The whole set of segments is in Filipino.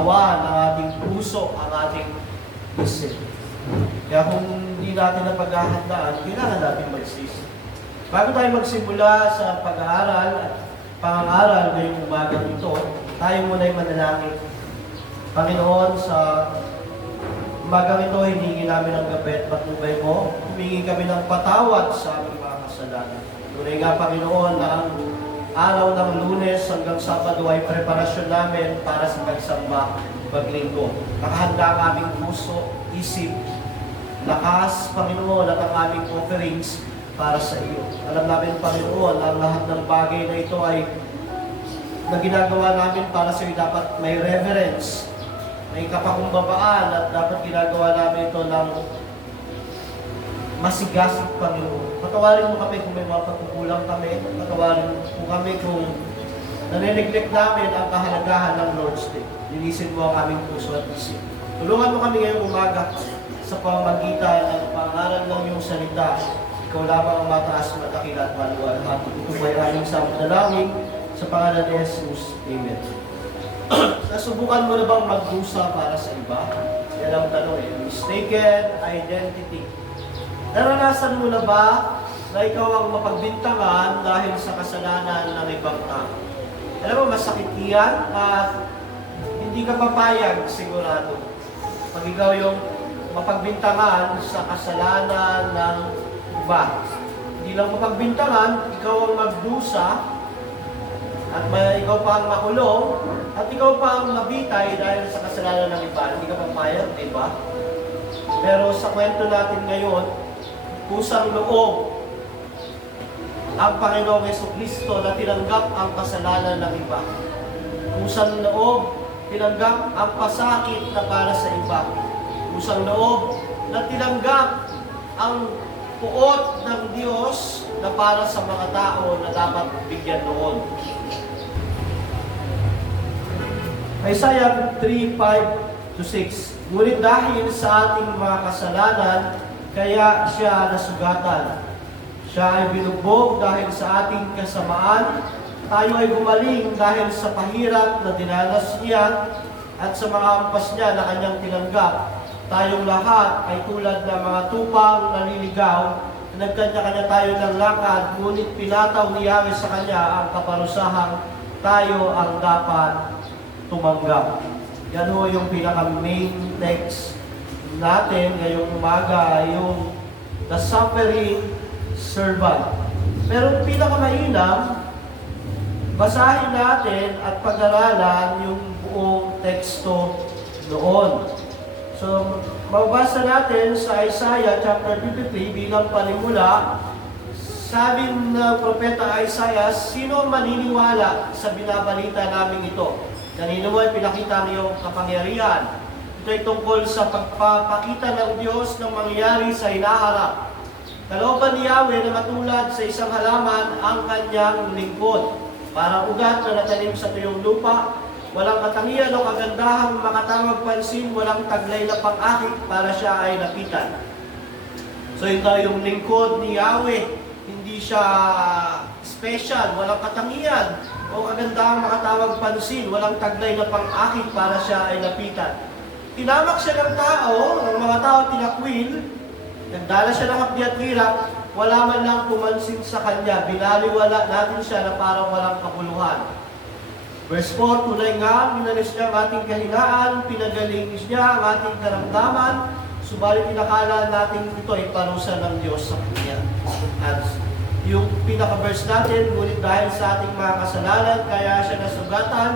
katawan, ang ating puso, ang ating isip. Kaya kung hindi natin napaghahandaan, kailangan natin magsisi. Bago tayo magsimula sa pag-aaral at pangangaral ngayong umagang ito, tayo muna ay manalangin. Panginoon, sa umagang ito, hiningi namin ang gabi at patnubay mo. Humingi kami ng patawad sa aming mga kasalanan. Tunay nga, Panginoon, na ang araw ng Lunes hanggang Sabado ay preparasyon namin para sa pagsamba maglinggo. Nakahanda ang aming puso, isip, lakas, Panginoon, at ang aming offerings para sa iyo. Alam namin, Panginoon, ang lahat ng bagay na ito ay na ginagawa namin para sa iyo dapat may reverence, may kapakumbabaan, at dapat ginagawa namin ito ng masigasig, Panginoon. Patawarin mo kami kung may mga pagkukulang kami. Patawarin mo kami kung nanineglect namin ang kahalagahan ng Lord's Day. Linisin mo ang aming puso at isip. Tulungan mo kami ngayong umaga sa pamamagitan ng pangaral ng iyong salita. Ikaw lamang ang mataas, matakila at maluwalhati. Ito po ay aming dalangin sa pangalan ni Jesus. Amen. Nasubukan mo na bang magdusa para sa iba? Yan ang tanong eh. Mistaken identity. Naranasan mo na ba na ikaw ang mapagbintangan dahil sa kasalanan ng ibang tao? Alam mo, masakit yan at hindi ka papayag sigurado. Pag ikaw yung mapagbintangan sa kasalanan ng iba. Hindi lang mapagbintangan, ikaw ang magdusa at ikaw pa ang makulong at ikaw pa ang mabitay dahil sa kasalanan ng iba. Hindi ka papayag, di ba? Pero sa kwento natin ngayon, kusang loob ang Panginoong Jesucristo na tinanggap ang kasalanan ng iba. Kusang loob, tinanggap ang pasakit na para sa iba. Kusang loob na tinanggap ang puot ng Diyos na para sa mga tao na dapat bigyan noon. Isaiah 3:5-6. Ngunit dahil sa ating mga kasalanan, kaya siya nasugatan. Siya ay binugbog dahil sa ating kasamaan. Tayo ay gumaling dahil sa pahirap na dinanas niya at sa mga ampas niya na kanyang tinanggap. Tayong lahat ay tulad ng mga tupang naliligaw. Nagkanya-kanya tayo ng lakad, ngunit pinataw ni Yahweh sa kanya ang kaparusahang tayo ang dapat tumanggap. Yan ho yung pinaka-main text natin ngayong umaga, yung the suffering servant. Pero pinakamainam, basahin natin at pag-aralan yung buong teksto noon. So, mababasa natin sa Isaiah chapter 53 bilang panimula. Sabi ng propeta Isaiah, sino maniniwala sa binabalita namin ito? Kanino mo ay pinakita ang iyong kapangyarihan? Ito ay tungkol sa pagpapakita ng Diyos ng mangyayari sa hinaharap. Kalooban ni Yahweh na matulad sa isang halaman ang kanyang lingkod. Parang ugat na natanim sa tuyong lupa, walang katangian o kagandahang makatawag pansin, walang taglay na pang-akit para siya ay lapitan. So ito yung lingkod ni Yahweh. Hindi siya special, walang katangian o kagandahang makatawag pansin, walang taglay na pang-akit para siya ay lapitan. Tinamak siya ng tao, ng mga tao tinakwil, nagdala siya ng hapdi at hirap, wala man lang pumansin sa kanya, binaliwala natin siya na parang walang kapuluhan. Verse 4, tunay nga, minalis niya ang ating kahinaan, pinagaling niya ang ating karamdaman, subalit inakala natin ito ay parusa ng Diyos sa kanya. At yung pinaka-verse natin, ngunit dahil sa ating mga kasalanan, kaya siya nasugatan,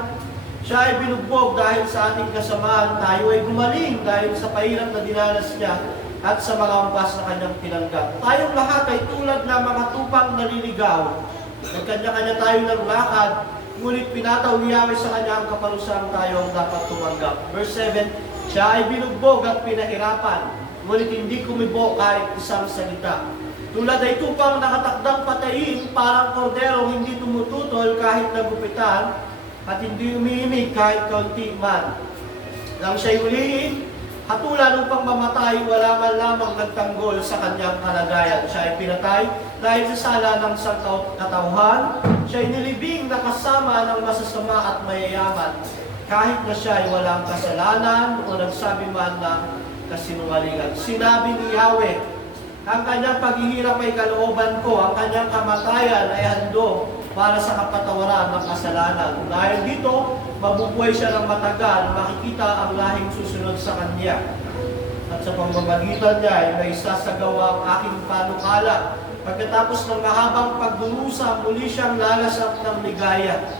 siya ay binugbog dahil sa ating kasamaan, tayo ay gumaling dahil sa pahirap na dinanas niya at sa mga ampas na kanyang tinanggap. Tayong lahat ay tulad na mga tupang naliligaw. Nagkanya-kanya tayo ng lakad, ngunit pinataw ni Yahweh sa kanya ang kaparusang tayo ang dapat tumanggap. Verse 7, siya ay binugbog at pinahirapan, ngunit hindi kumibo kahit isang salita. Tulad ay tupang nakatakdang patayin, parang korderong hindi tumututol kahit nagupitan, at hindi umiimik kahit kaunti man. Nang siya'y huliin, hatulan upang mamatay, wala man lamang nagtanggol sa kanyang kalagayan. Siya ay pinatay dahil sa sala ng sangkatauhan. Siya ay nilibing na kasama ng masasama at mayayaman. kahit na siya ay walang kasalanan o nagsabi man ng kasinungalingan. Sinabi ni Yahweh, ang kanyang paghihirap ay kalooban ko, ang kanyang kamatayan ay handog para sa kapatawaran ng kasalanan. Dahil dito, mabubuhay siya ng matagal, makikita ang lahing susunod sa kanya. At sa pamamagitan niya ay may sasagawa ang aking panukala. Pagkatapos ng mahabang pagdurusa, muli siyang lalasap ng ligaya.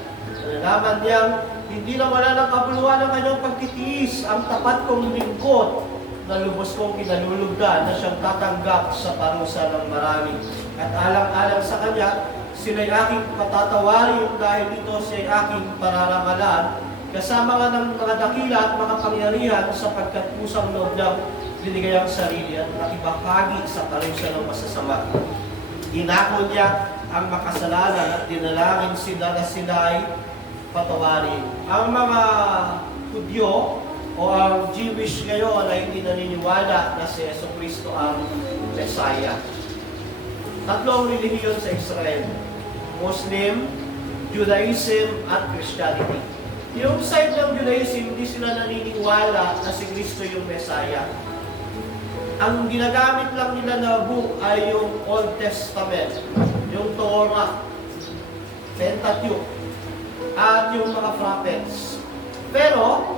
Nalaman niyang hindi na wala ng kabuluhan ng kanyang pagtitiis, ang tapat kong lingkod na lubos kong kinalulugdan na siyang tatanggap sa parusa ng marami. At alang-alang sa kanya, sila'y aking patatawarin dahil ito siya'y aking pararangalan, kasama nga ng mga dakila at mga pangyarihan sapagkat pusang loob niyang binigay ang sarili at nakibahagi sa parusa ng masasama. Inako niya ang makasalanan at dinalangin sila na sila'y patawarin. Ang mga Hudyo o ang Jewish ngayon ay hindi naniniwala na si Jesucristo ang Messiah. Tatlong relihiyon sa Israel: Muslim, Judaism, at Christianity. Yung side ng Judaism, hindi sila naniniwala na si Kristo yung Messiah. Ang ginagamit lang nila na book ay yung Old Testament, yung Torah, Pentateuch, at yung mga prophets. Pero,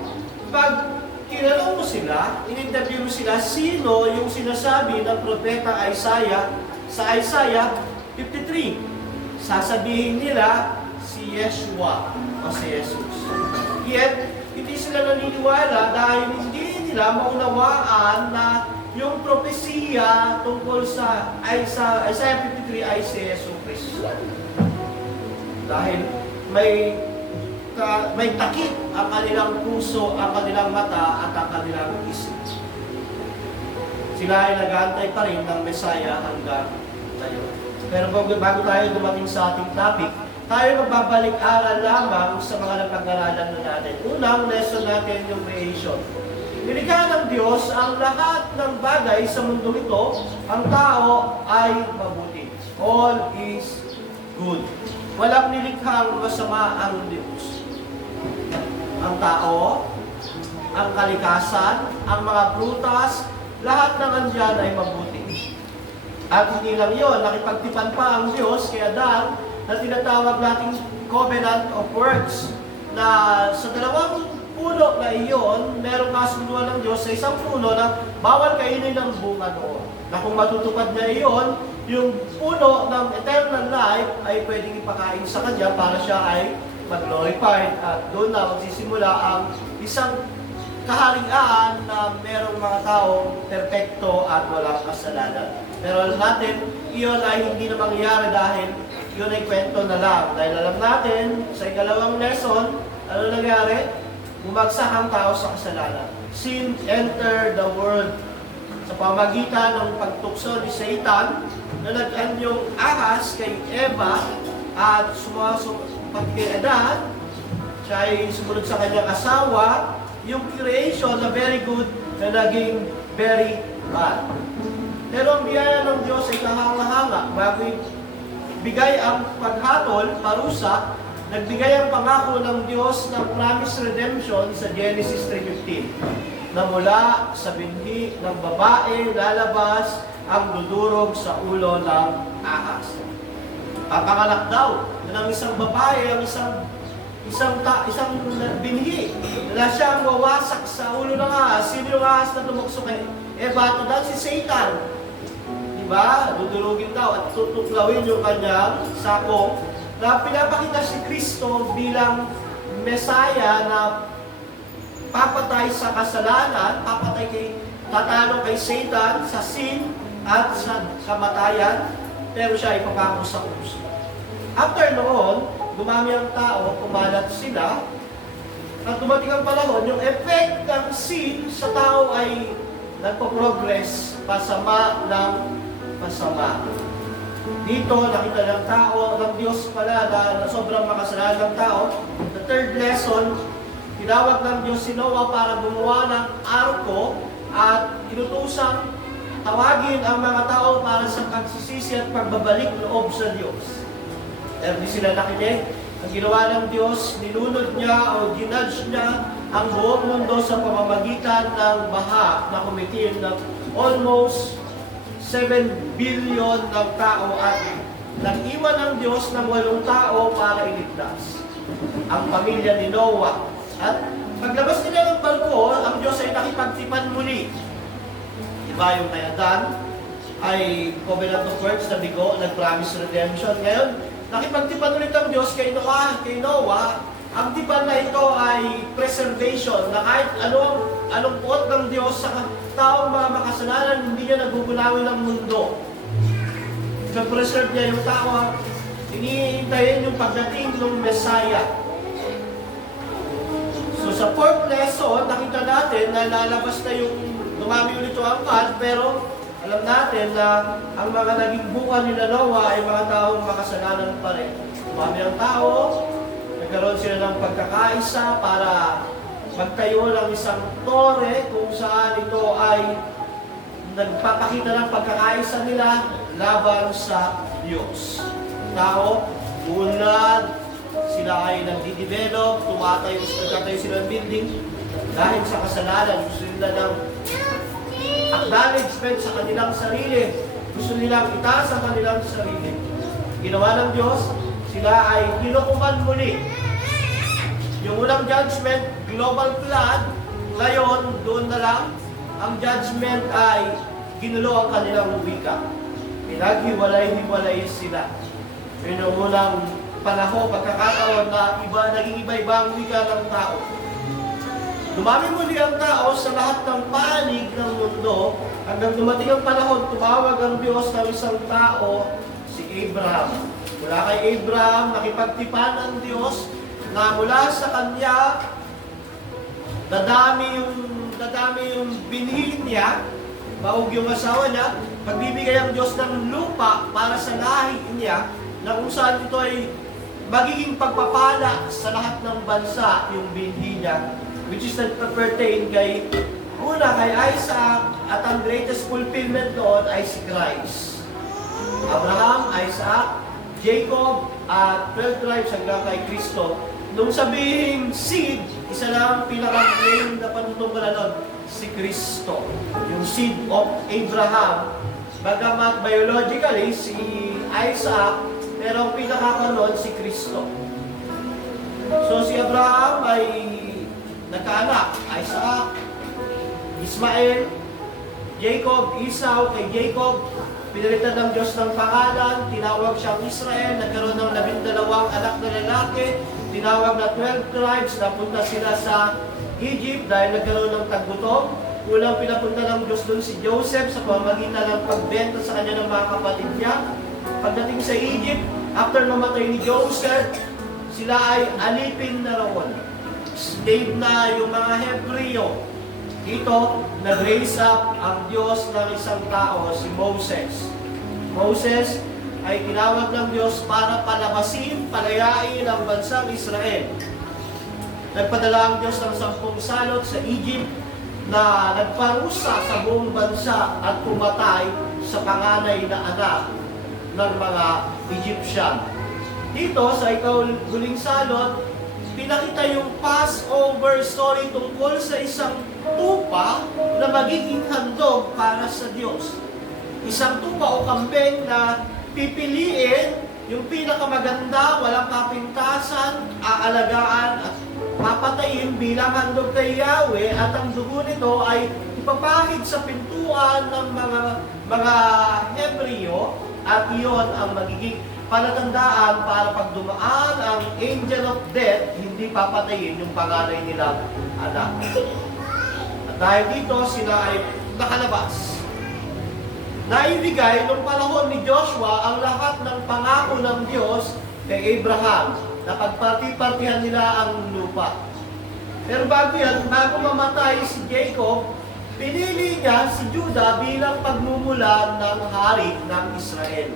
pag tinanong mo sila, in-interview mo sila, sino yung sinasabi ng propeta Isaiah sa Isaiah 53? Sasabihin nila si Yeshua o si Jesus. Yet, hindi sila naniniwala dahil hindi nila maunawaan na yung propesiya tungkol sa Isaiah 53 ay si Jesus Cristo. Dahil may takip ang kanilang puso, ang kanilang mata, at ang kanilang isip. Sila ay nag-aantay pa rin ng Messiah hanggang ngayon. Pero bago tayo dumating sa ating topic, tayo magbabalik-aral lamang sa mga napag-aralan na natin. Unang lesson natin yung creation. Nilikha ng Diyos ang lahat ng bagay sa mundo ito, ang tao ay mabuti. All is good. Walang nilikhang masama ang Diyos. Ang tao, ang kalikasan, ang mga prutas, lahat ng andyan ay mabuti. At hindi lang yun, nakipagtipan pa ang Diyos kay Adan na tinatawag nating covenant of works, na sa dalawang puno na iyon, merong kasunduan ng Diyos sa isang puno na bawal kainin ng bunga doon. Na kung matutupad niya iyon, yung puno ng eternal life ay pwedeng ipakain sa kanya para siya ay mag-glorified, at doon na magsisimula ang isang kaharian na merong mga taong perpekto at walang kasalanan. Pero alam natin, iyon ay hindi na mangyayari dahil yun ay kwento na lang. Dahil alam natin, sa ikalawang lesson, ano nangyari? Bumagsak ang tao sa kasalanan. Sin entered the world sa pamagitan ng pagtukso ni Satan na nag-anyong ahas kay Eva at pati kay Adan. Siya ay sumunod sa kanyang asawa. Yung creation na very good na naging very bad. Pero ang biyaya ng Diyos ay kahanga-hanga. Bago bigay ang paghatol, parusa, nagbigay ang pangako ng Diyos ng promise redemption sa Genesis 3:15, na mula sa binhi ng babae lalabas ang dudurog sa ulo ng ahas. Papanganak daw ng isang babae ang isang binhi na siyang wawasak sa ulo ng ahas. Sino yung ahas na tumukso kay Eva? Ito daw si Satan. Diba? Dudurugin daw at tutuklawin yung kanyang sakong, na pinapakita si Kristo bilang Messiah na papatay sa kasalanan, tatalo kay Satan sa sin at sa kamatayan, pero siya ay papako sa krus. After noon, dumami ang tao, kumalat sila, at dumating ang panahon, yung effect ng sin sa tao ay nagpo-progress pasama ng pasama. Dito, nakita ng tao, ng Diyos pala na sobrang makasalanan ng tao. The third lesson, tinawag ng Diyos si Noah para gumawa ng arko at inutusang tawagin ang mga tao para sa pagsisisi at pagbabalik loob sa Diyos. Pero di sila nakinig. Ang ginawa ng Diyos, nilunod niya o ginudge niya ang buong mundo sa pamamagitan ng baha na kumitil ng almost 7 billion ng tao at nag-iwan ng Diyos ng 8 tao para iligtas ang pamilya ni Noah. At paglabas nila ng barko, ang Diyos ay nakipagtipan muli. Diba yung kay Adan ay covenant of works na bigo, nag-promise redemption. Ngayon, nakipagtipan ulit ang Diyos kay Noah. Ang tipan na ito ay preservation, na kahit anong puot ng Diyos sa taong mga makasalanan, hindi niya nagbubulawin ng mundo. Nag-preserve niya yung tao, iniintayin yung pagdating ng Messiah. So sa 4th lesson, nakita natin na lalabas na yung dumami ulit yung angkan, pero alam natin na ang mga naging bukan ni Noah ay mga taong makasalanan pa rin. Dumami ang tao, nagkaroon sila ng pagkakaisa para magtayo ng isang tore kung saan ito ay nagpapakita ng pagkakaisa nila laban sa Diyos. Tao, unlad, sila ay nagdi-develop, nagtatayo sila ng building dahil sa kasalanan. Gusto nila ng acknowledgement sa kanilang sarili. Gusto nilang itaas ang kanilang sarili. Ginawa ng Diyos, sila ay kinukuman muli. Yung unang judgment, global flood, ngayon, doon na lang, ang judgment ay ginulo ang kanilang wika. Pinaghiwalay-hiwalay sila. Yun ang unang panahon, pagkakataon na naging iba-iba ang wika ng tao. Dumami muli ang tao sa lahat ng panig ng mundo, hanggang dumating ang panahon, tumawag ang Diyos ng isang tao, si Abraham. Mula kay Abraham, nakipagtipan ang Diyos na mula sa kanya, dadami yung binhi niya, maug yung asawa niya, magbibigay ang Diyos ng lupa para sa lahi niya, na kung saan ito ay magiging pagpapala sa lahat ng bansa yung binhi niya, which is nagpa-pertain kay Isaac, at ang greatest fulfillment doon ay si Christ. Abraham, Isaac, Jacob, at 12 tribes hanggang kay Kristo. Nung sabihing seed, isa lang ang pinaka-claim na panutungkulan nun, si Kristo. Yung seed of Abraham. Bagamat biologically, si Isaac, pero ang pinaka-kanon, si Kristo. So si Abraham ay nagkaanak, Isaac, Ismael, Jacob, Esau. Kay Jacob, pinalitan ng Diyos ng pangalan, tinawag siyang Israel, nagkaroon ng 12 anak na lalaki, tinawag na 12 tribes, napunta sila sa Egypt dahil nagkaroon ng taggutom. Unang pinapunta ng Diyos doon si Joseph sa pamamagitan ng pagbenta sa kanya ng mga kapatid niya. Pagdating sa Egypt, after mamatay ni Joseph, sila ay alipin na roon. Slave na yung mga Hebreo. Ito, nag-raise up ang Diyos ng isang tao, si Moses. Moses ay tinawag ng Diyos para palabasin, palayain ang bansang Israel. Nagpadala ang Diyos ng 10 salot sa Egypt na nagparusa sa buong bansa at pumatay sa panganay na anak ng mga Egyptian. Dito, sa ikaw-huling salot, pinakita yung Passover story tungkol sa isang tupa na magiging handog para sa Diyos. Isang tupa o kambing na pipiliin yung pinakamaganda, walang kapintasan, aalagaan at papatayin bilang handog kay Yahweh, at ang dugo nito ay ipapahid sa pintuan ng mga Hebreo, at iyon ang magiging palatandaan para pag dumaan ang angel of death, hindi papatayin yung panganay nilang anak. At dahil dito, sila ay nakalabas. Naibigay nung panahon ni Joshua ang lahat ng pangako ng Diyos kay Abraham, na pagparti-partihan nila ang lupa. Pero bago mamatay si Jacob, pinili niya si Judah bilang pagmumulan ng hari ng Israel.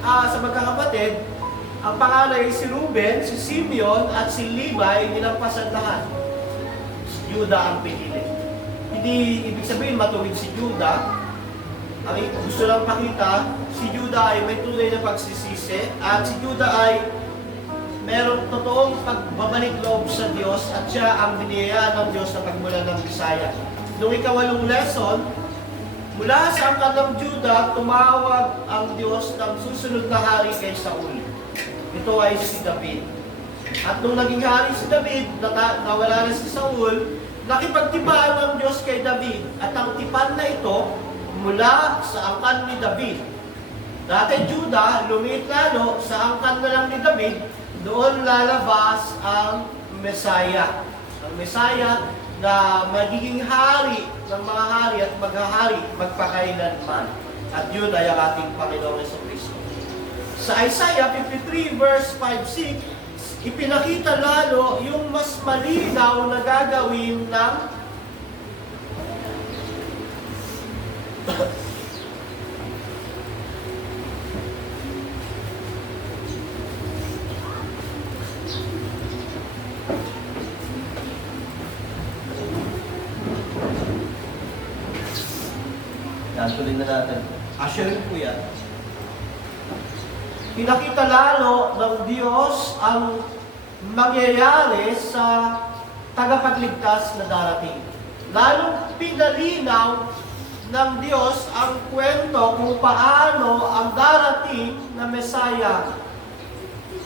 Sa magkakapatid, ang pangalan ay si Ruben, si Simeon, at si Levi, nilampasan lahat. Si Judah ang pinili. Hindi ibig sabihin matuwid si Judah. Ang gusto lang pakita, si Judah ay may tunay na pagsisisi, at si Judah ay merong totoong pagbabalik loob sa Diyos at siya ang biniyayaan ng Diyos na pagmula ng Bisaya. Noong ikawalong lesson, mula sa angkan ng Juda, tumawag ang Diyos ng susunod na hari kay Saul. Ito ay si David. At nung naging hari si David, nawala na si Saul, nakipagtipaan ng Diyos kay David. At ang tipan na ito, mula sa angkan ni David. Dati Juda, lumiit lalo, sa angkan na lang ni David, doon lalabas ang Mesaya. Ang Mesaya na magiging hari ng mga hari at maghahari magpakailanman. At yun ay ang ating Panginoong Jesucristo. Sa Isaiah 53 verse 5-6, ipinakita lalo yung mas malinaw na gagawin ng tuloy na natin. Assuring po yan. Pinakita lalo ng Diyos ang mangyayari sa tagapagligtas na darating. Lalong pinalinaw ng Diyos ang kwento kung paano ang darating na Mesaya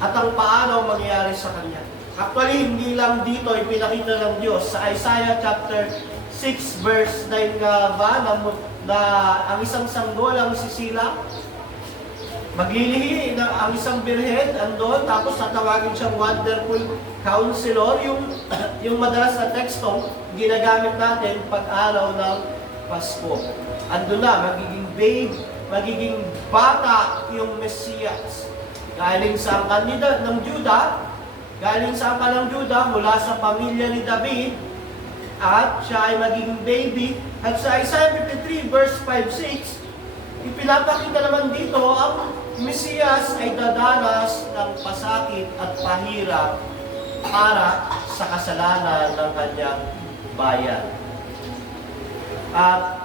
at ang paano mangyayari sa Kanya. Actually, hindi lang dito ipinakita ng Diyos. Sa Isaiah chapter 6 verse 9 nga ba, na ang isang sanggol ang sisilang, maglilihi na ang isang birhen andon, tapos tatawagin siyang wonderful counselor, yung madalas na tekstong ginagamit natin pag araw ng Pasko. Andun na, magiging babe, magiging bata yung Mesiyas. Galing sa angkan ng Juda, mula sa pamilya ni David, at siya ay magiging baby. At sa Isaiah 53 verse 5-6, ipinapakita naman dito ang Mesiyas ay dadanas ng pasakit at pahirap para sa kasalanan ng kanyang bayan. At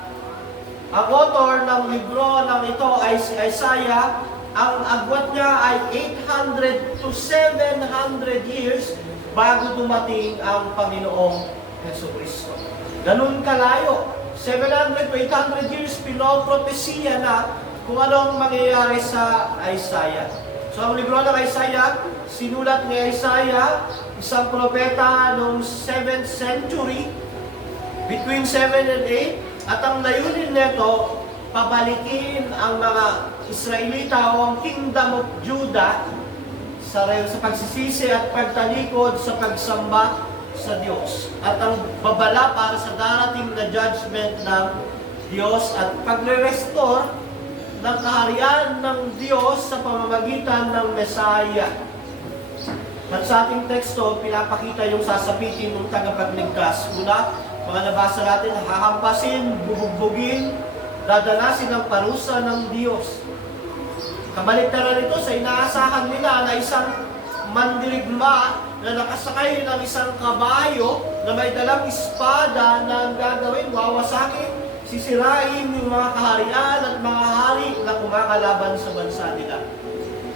ang author ng libro ng ito ay si Isaiah. Ang agwat niya ay 800 to 700 years bago dumating ang Panginoong Jesucristo. Ganun kalayo. 700 to 800 years pinopropesiya na kung anong mangyayari sa Isaiah. So ang libro ng Isaiah, sinulat ni Isaiah, isang propeta noong 7th century, between 7 and 8, at ang layunin nito, pabalikin ang mga Israelita o ang Kingdom of Judah sa pagsisisi at pagtalikod sa pagsamba sa Diyos. At ang babala para sa darating na judgment ng Diyos at pagre-restore ng kaharian ng Diyos sa pamamagitan ng Mesaya. At sa ating teksto, pinapakita yung sasapitin ng tagapagligtas. Una, mga nabasa natin, hahampasin, bubugbugin, dadanasin ang parusa ng Diyos. Kabaliktaran nito sa inaasahan nila na isang mandirigma na nakasakay ng isang kabayo na may dalang espada na ang gagawin, wawasakin, sisirain yung mga kaharian at mga hari na kumakalaban sa bansa nila.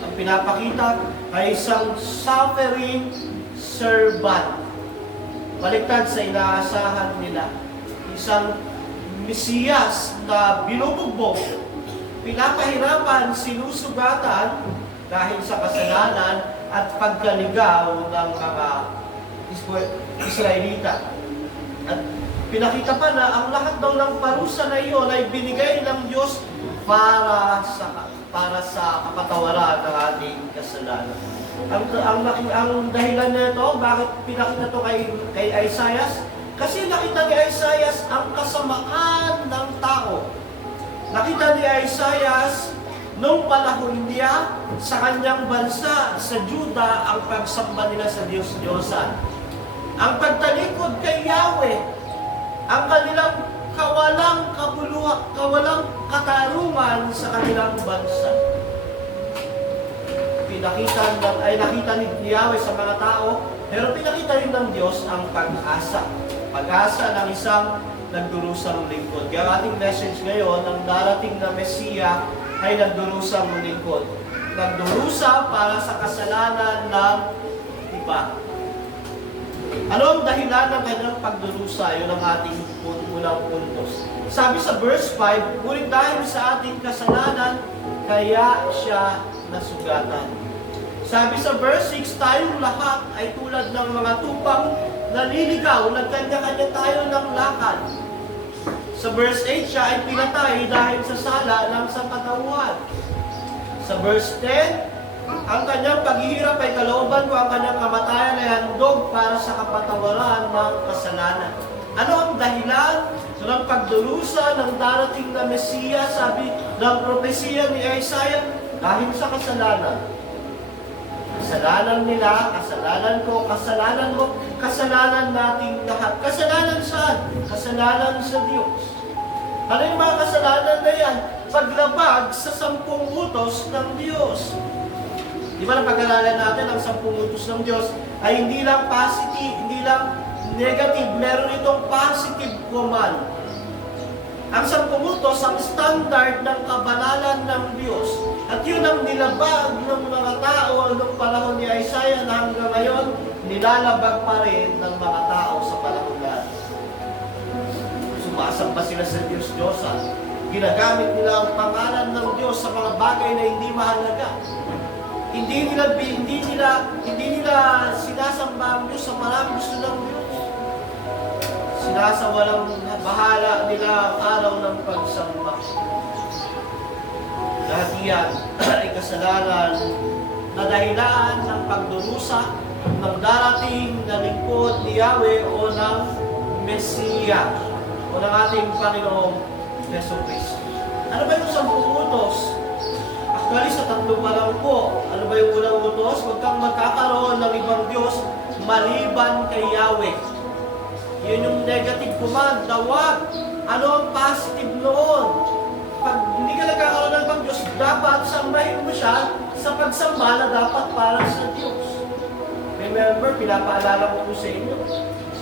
Ang pinapakita ay isang suffering servant. Baliktad sa inaasahan nila. Isang Mesiyas na binubugbog, pinapahirapan, sinusugatan dahil sa kasalanan at pagkaligaw ng mga Israelita. At pinakita pa na ang lahat daw ng parusa na iyon ay binigay ng Diyos para sa kapatawaran ng ating kasalanan. Ang dahilan nito, bakit pinakita ito kay Isaiah? Kasi nakita ni Isaiah ang kasamaan ng tao. Nakita ni Isaiah nung panahon niya sa kanyang bansa, sa Juda, ang pagsamba nila sa Diyos-Diyosan. Ang pagtalikod kay Yahweh, ang kanilang kawalang katarungan sa kanilang bansa. Nakita ni Yahweh sa mga tao, pero pinakita rin ng Diyos ang pag-asa. Pag-asa ng isang nagdurusang lingkod. Kaya ang ating message ngayon, ang darating na Mesiya ay nagdurusang lingkod. Nagdurusa para sa kasalanan ng pa. Ano ang dahilan ng kanyang pagdurusa? Yun ang ating unang puntos. Sabi sa verse 5, ngunit dahil sa ating kasalanan, kaya siya nasugatan. Sabi sa verse 6, tayong lahat ay tulad ng mga tupang naliligaw, nagkanya-kanya tayo ng lakad. Sa verse 8, siya ay pinatay dahil sa sala ng sangkatauhan. Sa verse 10, ang kanyang paghihirap ay kalooban ko, ang kanyang kamatayan ay handog para sa kapatawaran ng kasalanan. Ano ang dahilan ng pagdurusa ng darating na Mesiya? Sabi ng propesiya ni Isaiah, dahil sa kasalanan. Kasalanan nila, kasalanan ko, kasalanan mo, kasalanan nating lahat. Kasalanan saan? Kasalanan sa Diyos. Ano yung mga kasalanan na yan? Paglabag sa 10 utos ng Diyos. Di ba napag-aralan natin ang 10 utos ng Diyos ay hindi lang positive, hindi lang negative, meron itong positive command. Ang 10 utos, ang standard ng kabanalan ng Diyos. At yun ang nilabag ng mga tao noong panahon ni Isaiah na hanggang ngayon, nilalabag pa rin ng mga tao sa panahon natin. Sumasamba sila sa Diyos-Diyosan. Ginagamit nila ang pangalan ng Diyos sa mga bagay na hindi mahalaga. Hindi nila sinasamba ang Diyos sa maraming gusto ng Diyos. Sinasawalang bahala nila ang araw ng pagsamba. Lahat iyan ay kasalanan na dahilan ng pagdurusa ng darating na lingkod ni Yahweh o ng Mesiya o ng ating Panginoong Jesucristo. Ano ba yung 10 utos? Actually, sa 3 pa lang po. Ano ba yung unang utos? Huwag kang magkakaroon ng ibang Diyos maliban kay Yahweh. Yun yung negative command. Tawag. Ano ang positive noon? Pag hindi ka nagkakaroon ng ibang Diyos, dapat sambahin mo siya sa pagsamba na dapat para sa Diyos. Remember, pinapaalala ko po sa inyo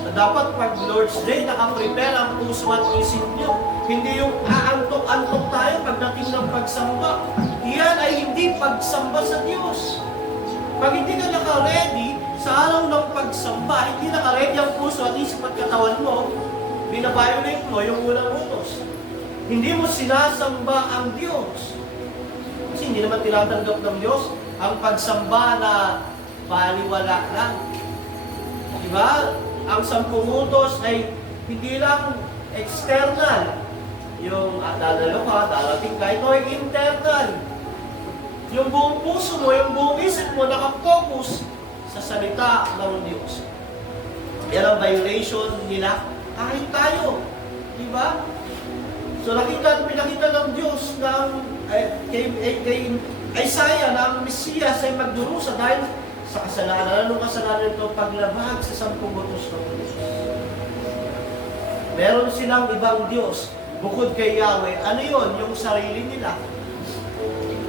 na dapat pag Lord's Day, nakaprepare ang puso at isip nyo. Hindi yung aantok-antok tayo pagdating ng pagsamba. Iyan ay hindi pagsamba sa Diyos. Pag hindi ka naka-ready sa araw ng pagsamba, hindi naka-ready ang puso at isip at katawan mo, binabiolate mo yung unang utos. Hindi mo sinasamba ang Diyos. Kasi hindi naman tinatanggap ng Diyos ang pagsamba na baliwala lang. Diba? Ang 10 utos ay hindi lang external. Yung dadalo ka, darating ka, ito ay internal. Yung buong puso mo, yung buong isip mo, nakafocus sa salita ng Diyos. Yan ang violation nila kahit tayo. Diba? So pinakita ng Diyos ng kay Isaiah na ang Mesiyas ay magdurusa dahil sa kasalanan. Anong kasalanan ito? Paglabag sa 10 utos ng Diyos. Meron silang ibang Diyos bukod kay Yahweh. Ano yun? Yung sarili nila.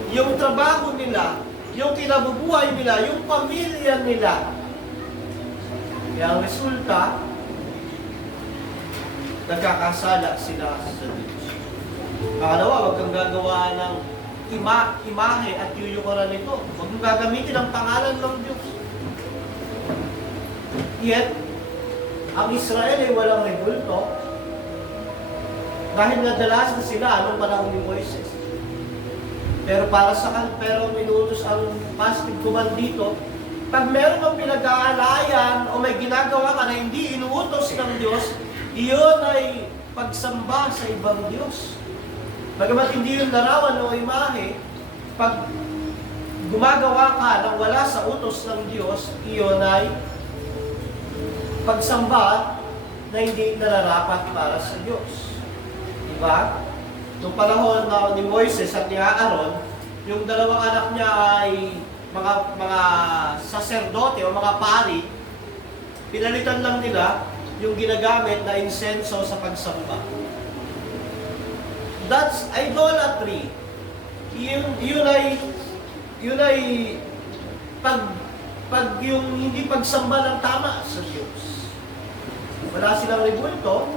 Yung trabaho nila. Yung kinabubuhay nila. Yung pamilya nila. Kaya ang resulta, nagkakasala sila sa Diyos. Pangalawa, huwag kang gagawa ng imahe at yuyukuran nito. Huwag mong gagamitin ang pangalan ng Diyos. Yet, ang Israel ay walang rebulto dahil nadalas na sila anong panahon ni Moises. Pero minutos ang positive command dito, pag meron kang pinag-aalayan o may ginagawa ka na hindi inuutos ng Diyos, iyon ay pagsamba sa ibang Diyos. Bagamat hindi yung larawan o imahe, pag gumagawa ka ng wala sa utos ng Diyos, iyon ay pagsamba na hindi nararapat para sa Diyos. Diba? Noong panahon na ni Moises at ni Aaron, yung dalawang anak niya ay mga saserdote o mga pari, pinalitan lang nila yung ginagamit na insenso sa pagsamba. That's idolatry. Yun ay pag yung hindi pagsamba ng tama sa Diyos. Wala silang rebulto,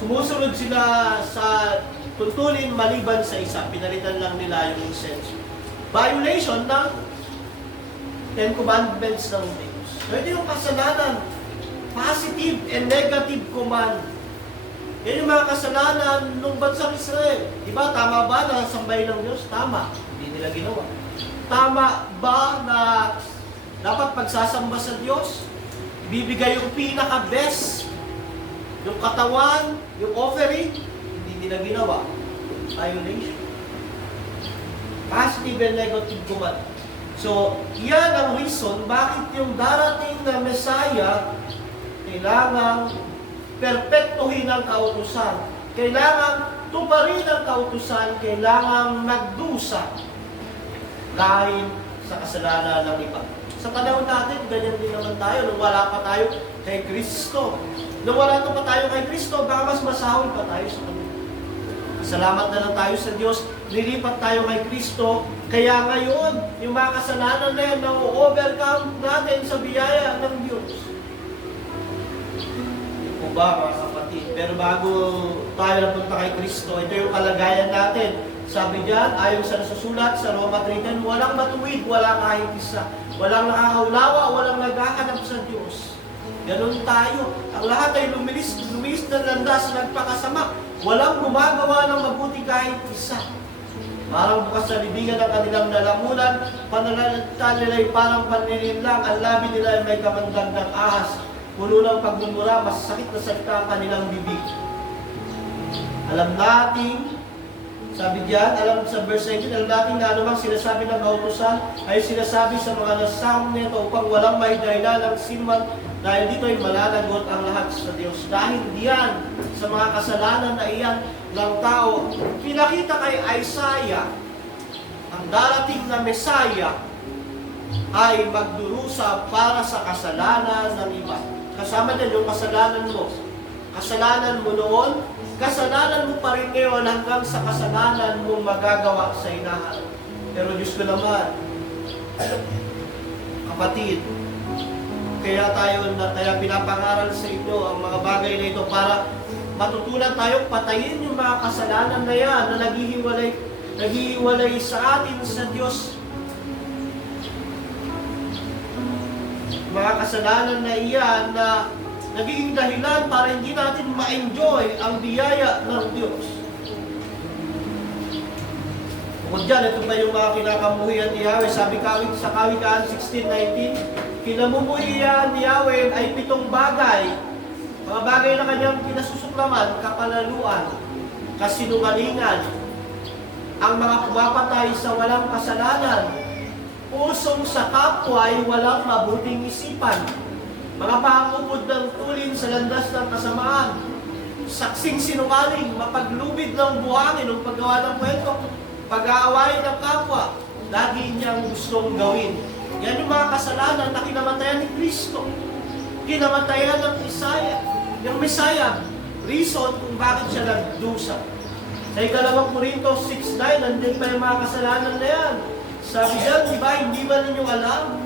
sumusunod sila sa tuntunin maliban sa isa, pinalitan lang nila yung insenso. Violation ng 10 Commandments ng Diyos. Ito yung kasalanan. Positive and negative command. Yan yung mga kasalanan ng bansang Israel. Diba, tama ba na sambahin ng Diyos? Tama. Hindi nila ginawa. Tama ba na dapat pagsasamba sa Diyos? Bibigay yung pinaka-best, yung katawan, yung offering? Hindi nila ginawa. Violation. Positive and negative command. So, yan ang reason bakit yung darating na Messiah kailangang perpektuhin ang kautusan. Kailangang tuparin ang kautusan. Kailangang magdusa dahil sa kasalanan ng iba. Sa panahon natin, ganyan din naman tayo. Nung wala pa tayo kay Kristo. Nung wala pa tayo kay Kristo, baka mas masahol pa tayo sa Kanya. Salamat na lang tayo sa Diyos. Nilipat tayo kay Kristo. Kaya ngayon, yung mga kasalanan na yan, na-overcome natin sa biyaya ng Diyos. O ba, mga kapatid? Pero bago tayo napunta kay Kristo, ito yung kalagayan natin. Sabi diyan, ayon sa nasusulat sa Roma 3:10, walang matuwid, walang kahit isa. Walang nakakaulawa, walang naghahanap sa Diyos. Ganon tayo. Ang lahat ay lumilis na landas, nagpakasama. Walang gumagawa ng mabuti kahit isa. Parang bukas sa libingan ng kanilang lalamunan, pananalita nila ay parang panlilinlang, ang labi nila ay may kamandag ng ahas. Puno ng pagmumura, masakit na salita ang kanilang bibig. Alam natin, sabi diyan, alam sa verse 19, alam natin na anumang sinasabi ng kautusan ay sinasabi sa mga nasang nito upang walang may dahilan ng sinuman dahil dito ay malalagot ang lahat sa Diyos. Dahil diyan, sa mga kasalanan na iyan ng tao, pinakita kay Isaiah, ang darating na Messiah ay magdurusa para sa kasalanan ng iba. Kasama din yung kasalanan mo. Kasalanan mo noon, kasalanan mo pa rin ngayon hanggang sa kasalanan mong magagawa sa inahan. Pero Diyos ko naman, kapatid, kaya pinapangaral sa inyo ang mga bagay na ito para matutunan tayong patayin yung mga kasalanan na yan na naghihiwalay sa atin sa Diyos. Mga kasalanan na iyan na nagiging dahilan para hindi natin ma-enjoy ang biyaya ng Diyos. Bukod dyan, ito pa yung mga kinakamuhian ni Yahweh. Sabi sa Kawikaan 16:19, kinamumuhian ni Yahweh ay 7 bagay. Mga bagay na kanyang kinasusuklaman, kapalaluan, kasinungalingan, ang mga pumapatay sa walang kasalanan, pusong sa kapwa ay walang mabuting isipan, mga pangungod ng tulin sa landas ng kasamaan, saksing sinungaling, mapaglubid ng buhangin o paggawa ng kwento, pag-aaway ng kapwa, lagi niyang gustong gawin. Yan yung mga kasalanan na kinamatayan ni Kristo. Kinamatayan ng yung Messiah. Reason kung bakit siya nagdusa. Sa 2 Corintios 6:9, nandun pa yung mga kasalanan na yan. Sabi diyan, di ba, hindi ba ninyo alam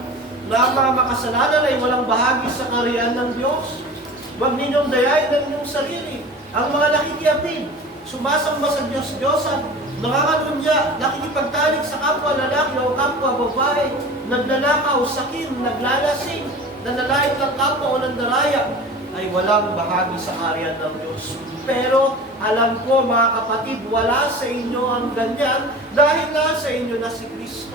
na ang mga makasalanan ay walang bahagi sa kaharian ng Diyos? Huwag ninyong dayain ang inyong sarili. Ang mga nakikiapin, sumasamba sa Diyos-Diyosan, nanganganunya, nakikipagtalik sa kapwa lalaki o kapwa babae, nagnanakaw, sakim, naglalasing, nanalait ng kapwa o nandaraya, ay walang bahagi sa kaharian ng Diyos. Pero alam ko mga kapatid, wala sa inyo ang ganyan dahil nasa inyo na si Kristo.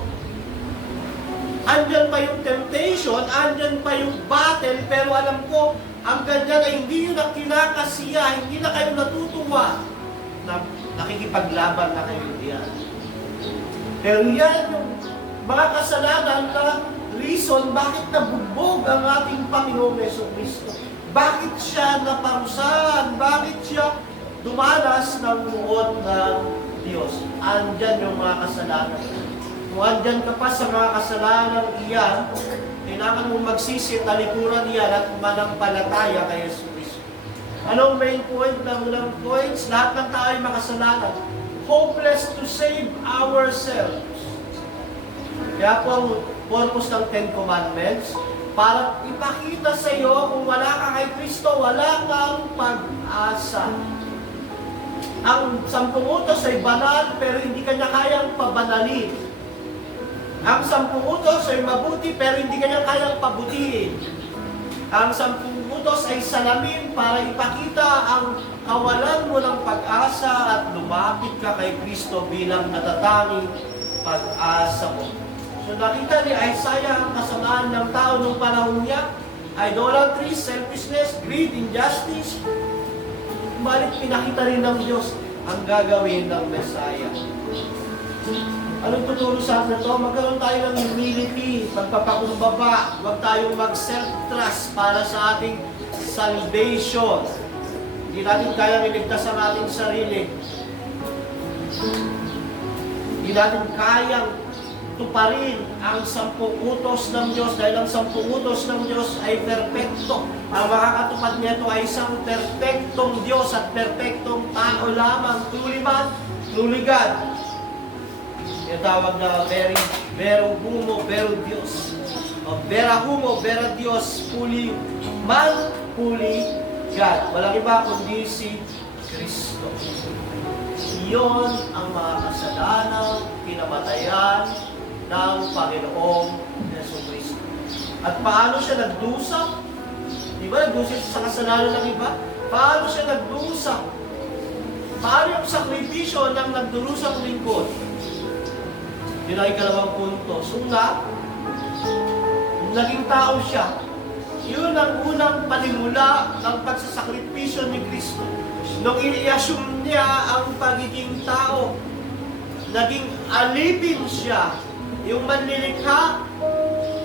Andyan pa yung temptation, andyan pa yung battle, pero alam ko, ang ganyan ay hindi nyo na kinakasiya, hindi na kayo natutuwa na nakikipaglaban na kayo diyan. Pero yan yung mga kasalanan na reason bakit nabugbog ang ating Panginoong Jesucristo. Bakit siya naparusahan? Bakit siya dumanas ng buod ng Diyos? Andyan yung mga kasalanan. Kung andyan ka pa sa mga kasalanan iyan, kailangan mong magsisi, talikuran iyan at manampalataya kay Jesus. Anong main point ng ulang points? Lahat ng tayo ay makasalanan. Hopeless to save ourselves. Kaya po ang purpose ng 10 Commandments, para ipakita sa iyo kung wala ka kay Kristo, wala kang pag-asa. Ang 10 utos ay banal, pero hindi kanya kayang pabanalin. Ang 10 utos ay mabuti, pero hindi kanya kayang pabutihin. Ang 10 utos ay salamin para ipakita ang kawalan mo ng pag-asa at lumapit ka kay Kristo bilang natatanging pag-asa mo. So nakita ni Isaiah ang kasamaan ng tao noong panahon niya, idolatry, selfishness, greed, injustice. Balit pinakita rin ng Diyos ang gagawin ng Messiah. Anong tuturo sa atin ito? Magkaroon tayo ng humility, pagpapakumbaba, huwag tayong mag-self-trust para sa ating salvation. Hindi natin kayang iligtas ang ating sarili. Hindi natin kayang tuparin ang 10 utos ng Diyos dahil ang 10 utos ng Diyos ay perpekto. Ang makakatupad nito ay isang perpektong Diyos at perpektong tao lamang. Truly man, truly God. Yung tawag na vero humo, vero Diyos. O vera humo, vera Diyos, fully man, fully God. Walang iba kundi si Kristo. Iyon ang mga kasalanang pinamatayan ng Panginoong Jesucristo. At paano siya nagdusa? Di ba nagdusa sa kasalanan ng iba? Paano siya nagdusa? Paano yung sakripisyo ng nagdurusang lingkod? Yun ay ikalawang punto. Una, naging tao siya. Yun ang unang panimula ng pagsasakripisyo ni Kristo. Nung i-assume niya ang pagiging tao, naging alipin siya. Yung manlilikha,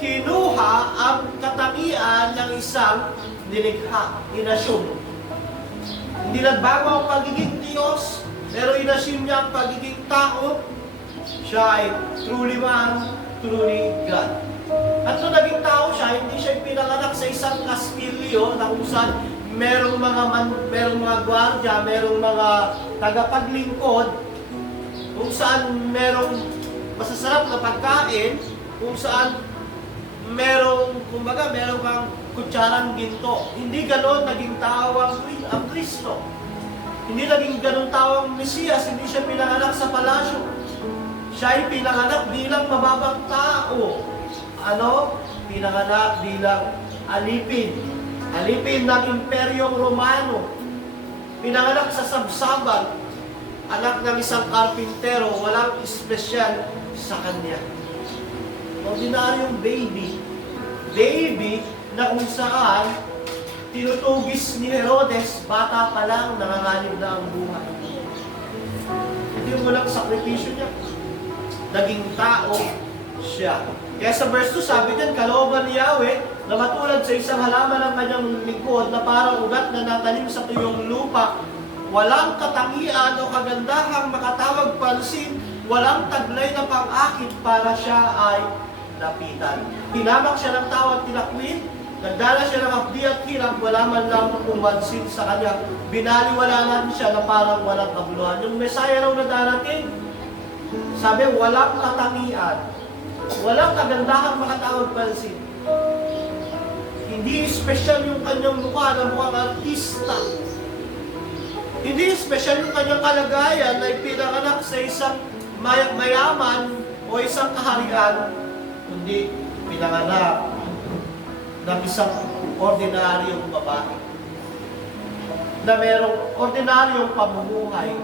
kinuha ang katangian ng isang nilikha. In-assume. Hindi nagbago ang pagiging Diyos, pero in-assume niya ang pagiging tao. Siya ay truly man, truly God. At nung naging tao siya, hindi siya pinanganak sa isang kastilyo na kung saan merong mga gwardiya, merong mga tagapaglingkod, kung saan merong masasarap na pagkain, kung saan merong kang kutsarang ginto. Hindi ganon naging tao ang Kristo. Hindi naging ganon tao ang Mesiyas, hindi siya pinanganak sa palasyo. Siya ay pinanganak bilang mababang tao. Pinanganak bilang alipin. Alipin ng Imperyong Romano. Pinanganak sa sabsaban. Anak ng isang karpintero, walang espesyal sa kanya. Ordinaryong baby. Baby na kung saan tinutugis ni Herodes, bata pa lang, nanganganib na ang buhay. Ito yung walang sakripisyo niya. Naging tao siya. Kaya sa verse 2, sabi din, kalooban ni Yahweh na matulad sa isang halaman ng kanyang lingkod na parang ugat na natanim sa tuyong lupa, walang katangian o kagandahang makatawag pansin, walang taglay na pang-akit para siya ay lapitan. Tinamak siya ng tao at tinakwil, nagdala siya ng hapdi at hirap, wala man lang pumansin sa kanya. Binaliwalanan siya na parang walang kabuluhan. Yung Messiah raw na darating, sabi, walang katangian, walang kagandahang makatawag pansin. Hindi special yung kanyang mukha na mukhang artista. Hindi special yung kanyang kalagayan na ipinanganak sa isang mayaman o isang kaharian, kundi pinanganak ng isang ordinaryong babae na merong ordinaryong pamumuhay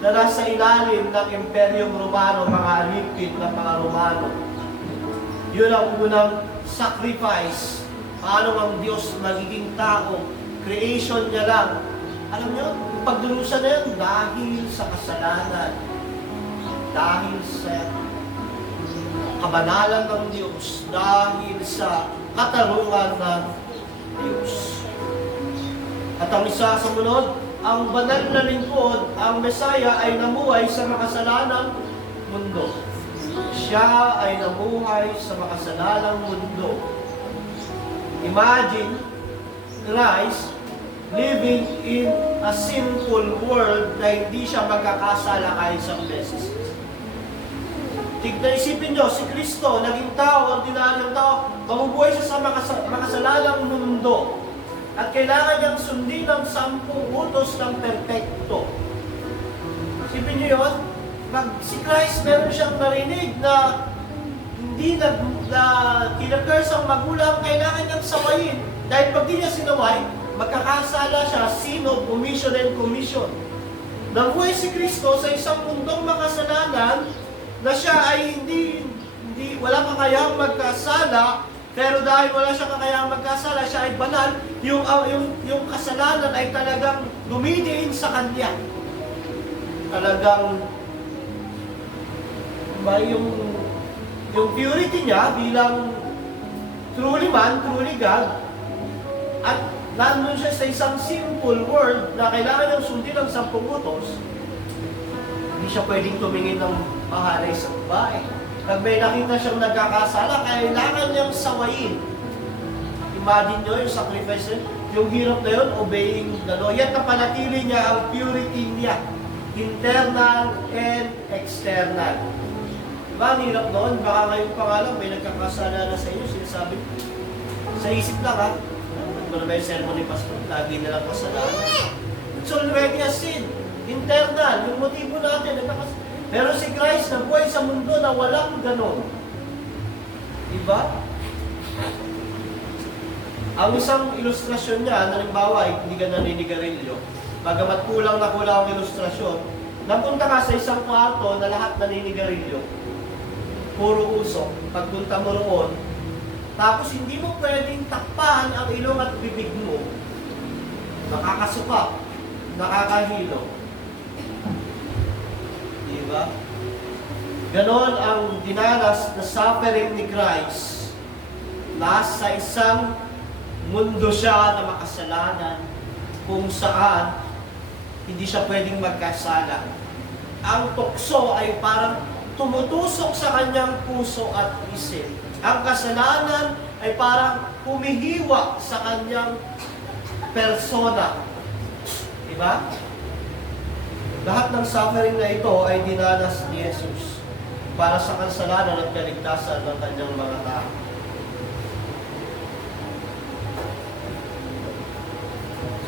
na nasa ilalim ng Imperyong Romano, mga alipin ng mga Romano. Yun ang unang sacrifice. Paano ang Diyos magiging tao? Creation niya lang. Alam niyo, pagdurusan na yan dahil sa kasalanan. Dahil sa kabanalan ng Diyos. Dahil sa katarungan ng Diyos. At ang isa sa munod, ang banal na lingkod, ang Messiah ay namuhay sa makasalanang mundo. Siya ay namuhay sa makasalanang mundo. Imagine Christ living in a sinful world na hindi siya magkakasala kahit isang beses. Isipin nyo, si Kristo, naging tao, ordinaryong tao, mabubuhay siya sa makasalanang mundo. At kailangan niyang sundin ang 10 utos ng perpekto. Isipin niyo yun? Si Christ, meron siyang narinig na hindi na kinakers ang magulang, kailangan niyang sawayin. Dahil pag di niya sinaway, magkakasala siya, sin of omission and commission. Nabuhay si Kristo sa isang mundong makasalanan na siya ay wala kakayahang magkasala, pero dahil wala siya kakayahang magkasala, siya ay banal, yung kasalanan ay talagang dumidiin sa kanya. Talagang yung purity niya bilang truly man, truly God, at nandun siya sa isang simple word na kailangan niyang sundin ng 10 utos, hindi siya pwedeng tumingin ng mahalay sa babae. Pag may nakita siyang nagkakasala, kailangan niyang sawayin. Imagine nyo yung sacrifice, yung hirap na yun, obeying the law. Yan napanatili niya ang purity niya, internal and external. Diba, ang hirap noon? Baka ngayon pa nga lang, may nagkakasala na sa inyo, sinasabi, sa isip lang ha, ano na ba yung sermon ni Pastor? Lagi nilang kasalanan. It's already a sin. Internal, yung motibo natin, nagkakasala. Pero si Christ na buhay sa mundo na walang ganon. Diba? Ang isang ilustrasyon niya, halimbawa, hindi ka naninigarilyo, bagamat kulang na kulang ang ilustrasyon, napunta ka sa isang kwarto na lahat naninigarilyo, puro usok, pagpunta mo roon, tapos hindi mo pwedeng takpan ang ilong at bibig mo, nakakasuka, nakakahilo. Diba? Ganon ang dinanas na suffering ni Christ. Nasa isang mundo siya na makasalanan kung saan hindi siya pwedeng magkasala. Ang tukso ay parang tumutusok sa kanyang puso at isip. Ang kasalanan ay parang humihiwa sa kanyang persona. Diba? Lahat ng suffering na ito ay dinanas ni Jesus para sa kasalanan at kaligtasan ng kanyang mga tao.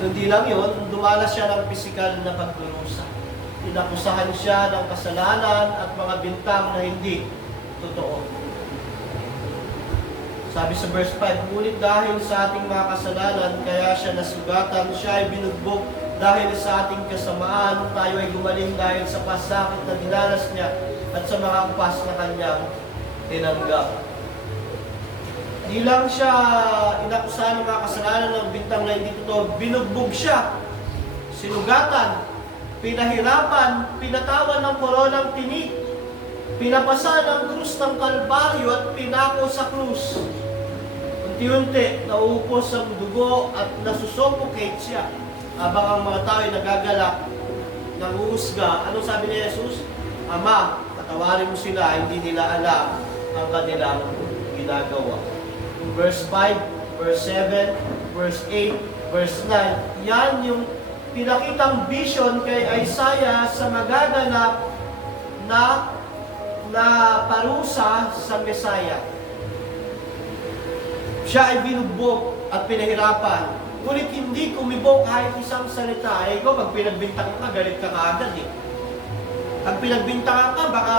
So hindi lang yun, dumanas siya ng pisikal na pagdurusa. Inakusahan siya ng kasalanan at mga bintang na hindi totoo. Sabi sa verse 5, ngunit dahil sa ating mga kasalanan, kaya siya nasugatan, siya ay binugbog. Dahil sa ating kasamaan, tayo ay gumaling dahil sa pasakit na dinanas niya at sa mga upas na kanyang tinanggap. Di lang siya inakusahan ng mga kasalanan ng bintang na hindi totoo, binugbog siya, sinugatan, pinahirapan, pinatawan ng koronang tinik, pinapasa ng krus ng Kalbaryo at pinako sa krus. Unti-unti, nauupos ang dugo at nasusuffocate siya. Habang ang mga tao ay nagagalak, nanguhusga, ano sabi ni Jesus? Ama, patawarin mo sila, hindi nila alam ang kanilang ginagawa. Verse 5, verse 7, verse 8, verse 9, yan yung pinakitang vision kay Isaiah sa magaganap na parusa sa Messiah. Siya ay binugbog at pinahirapan. Ngunit hindi kumibok kahit isang salita. Eh, ikaw, pag pinagbintangan ka, galit ka kaagad eh. Pag pinagbintangan ka, baka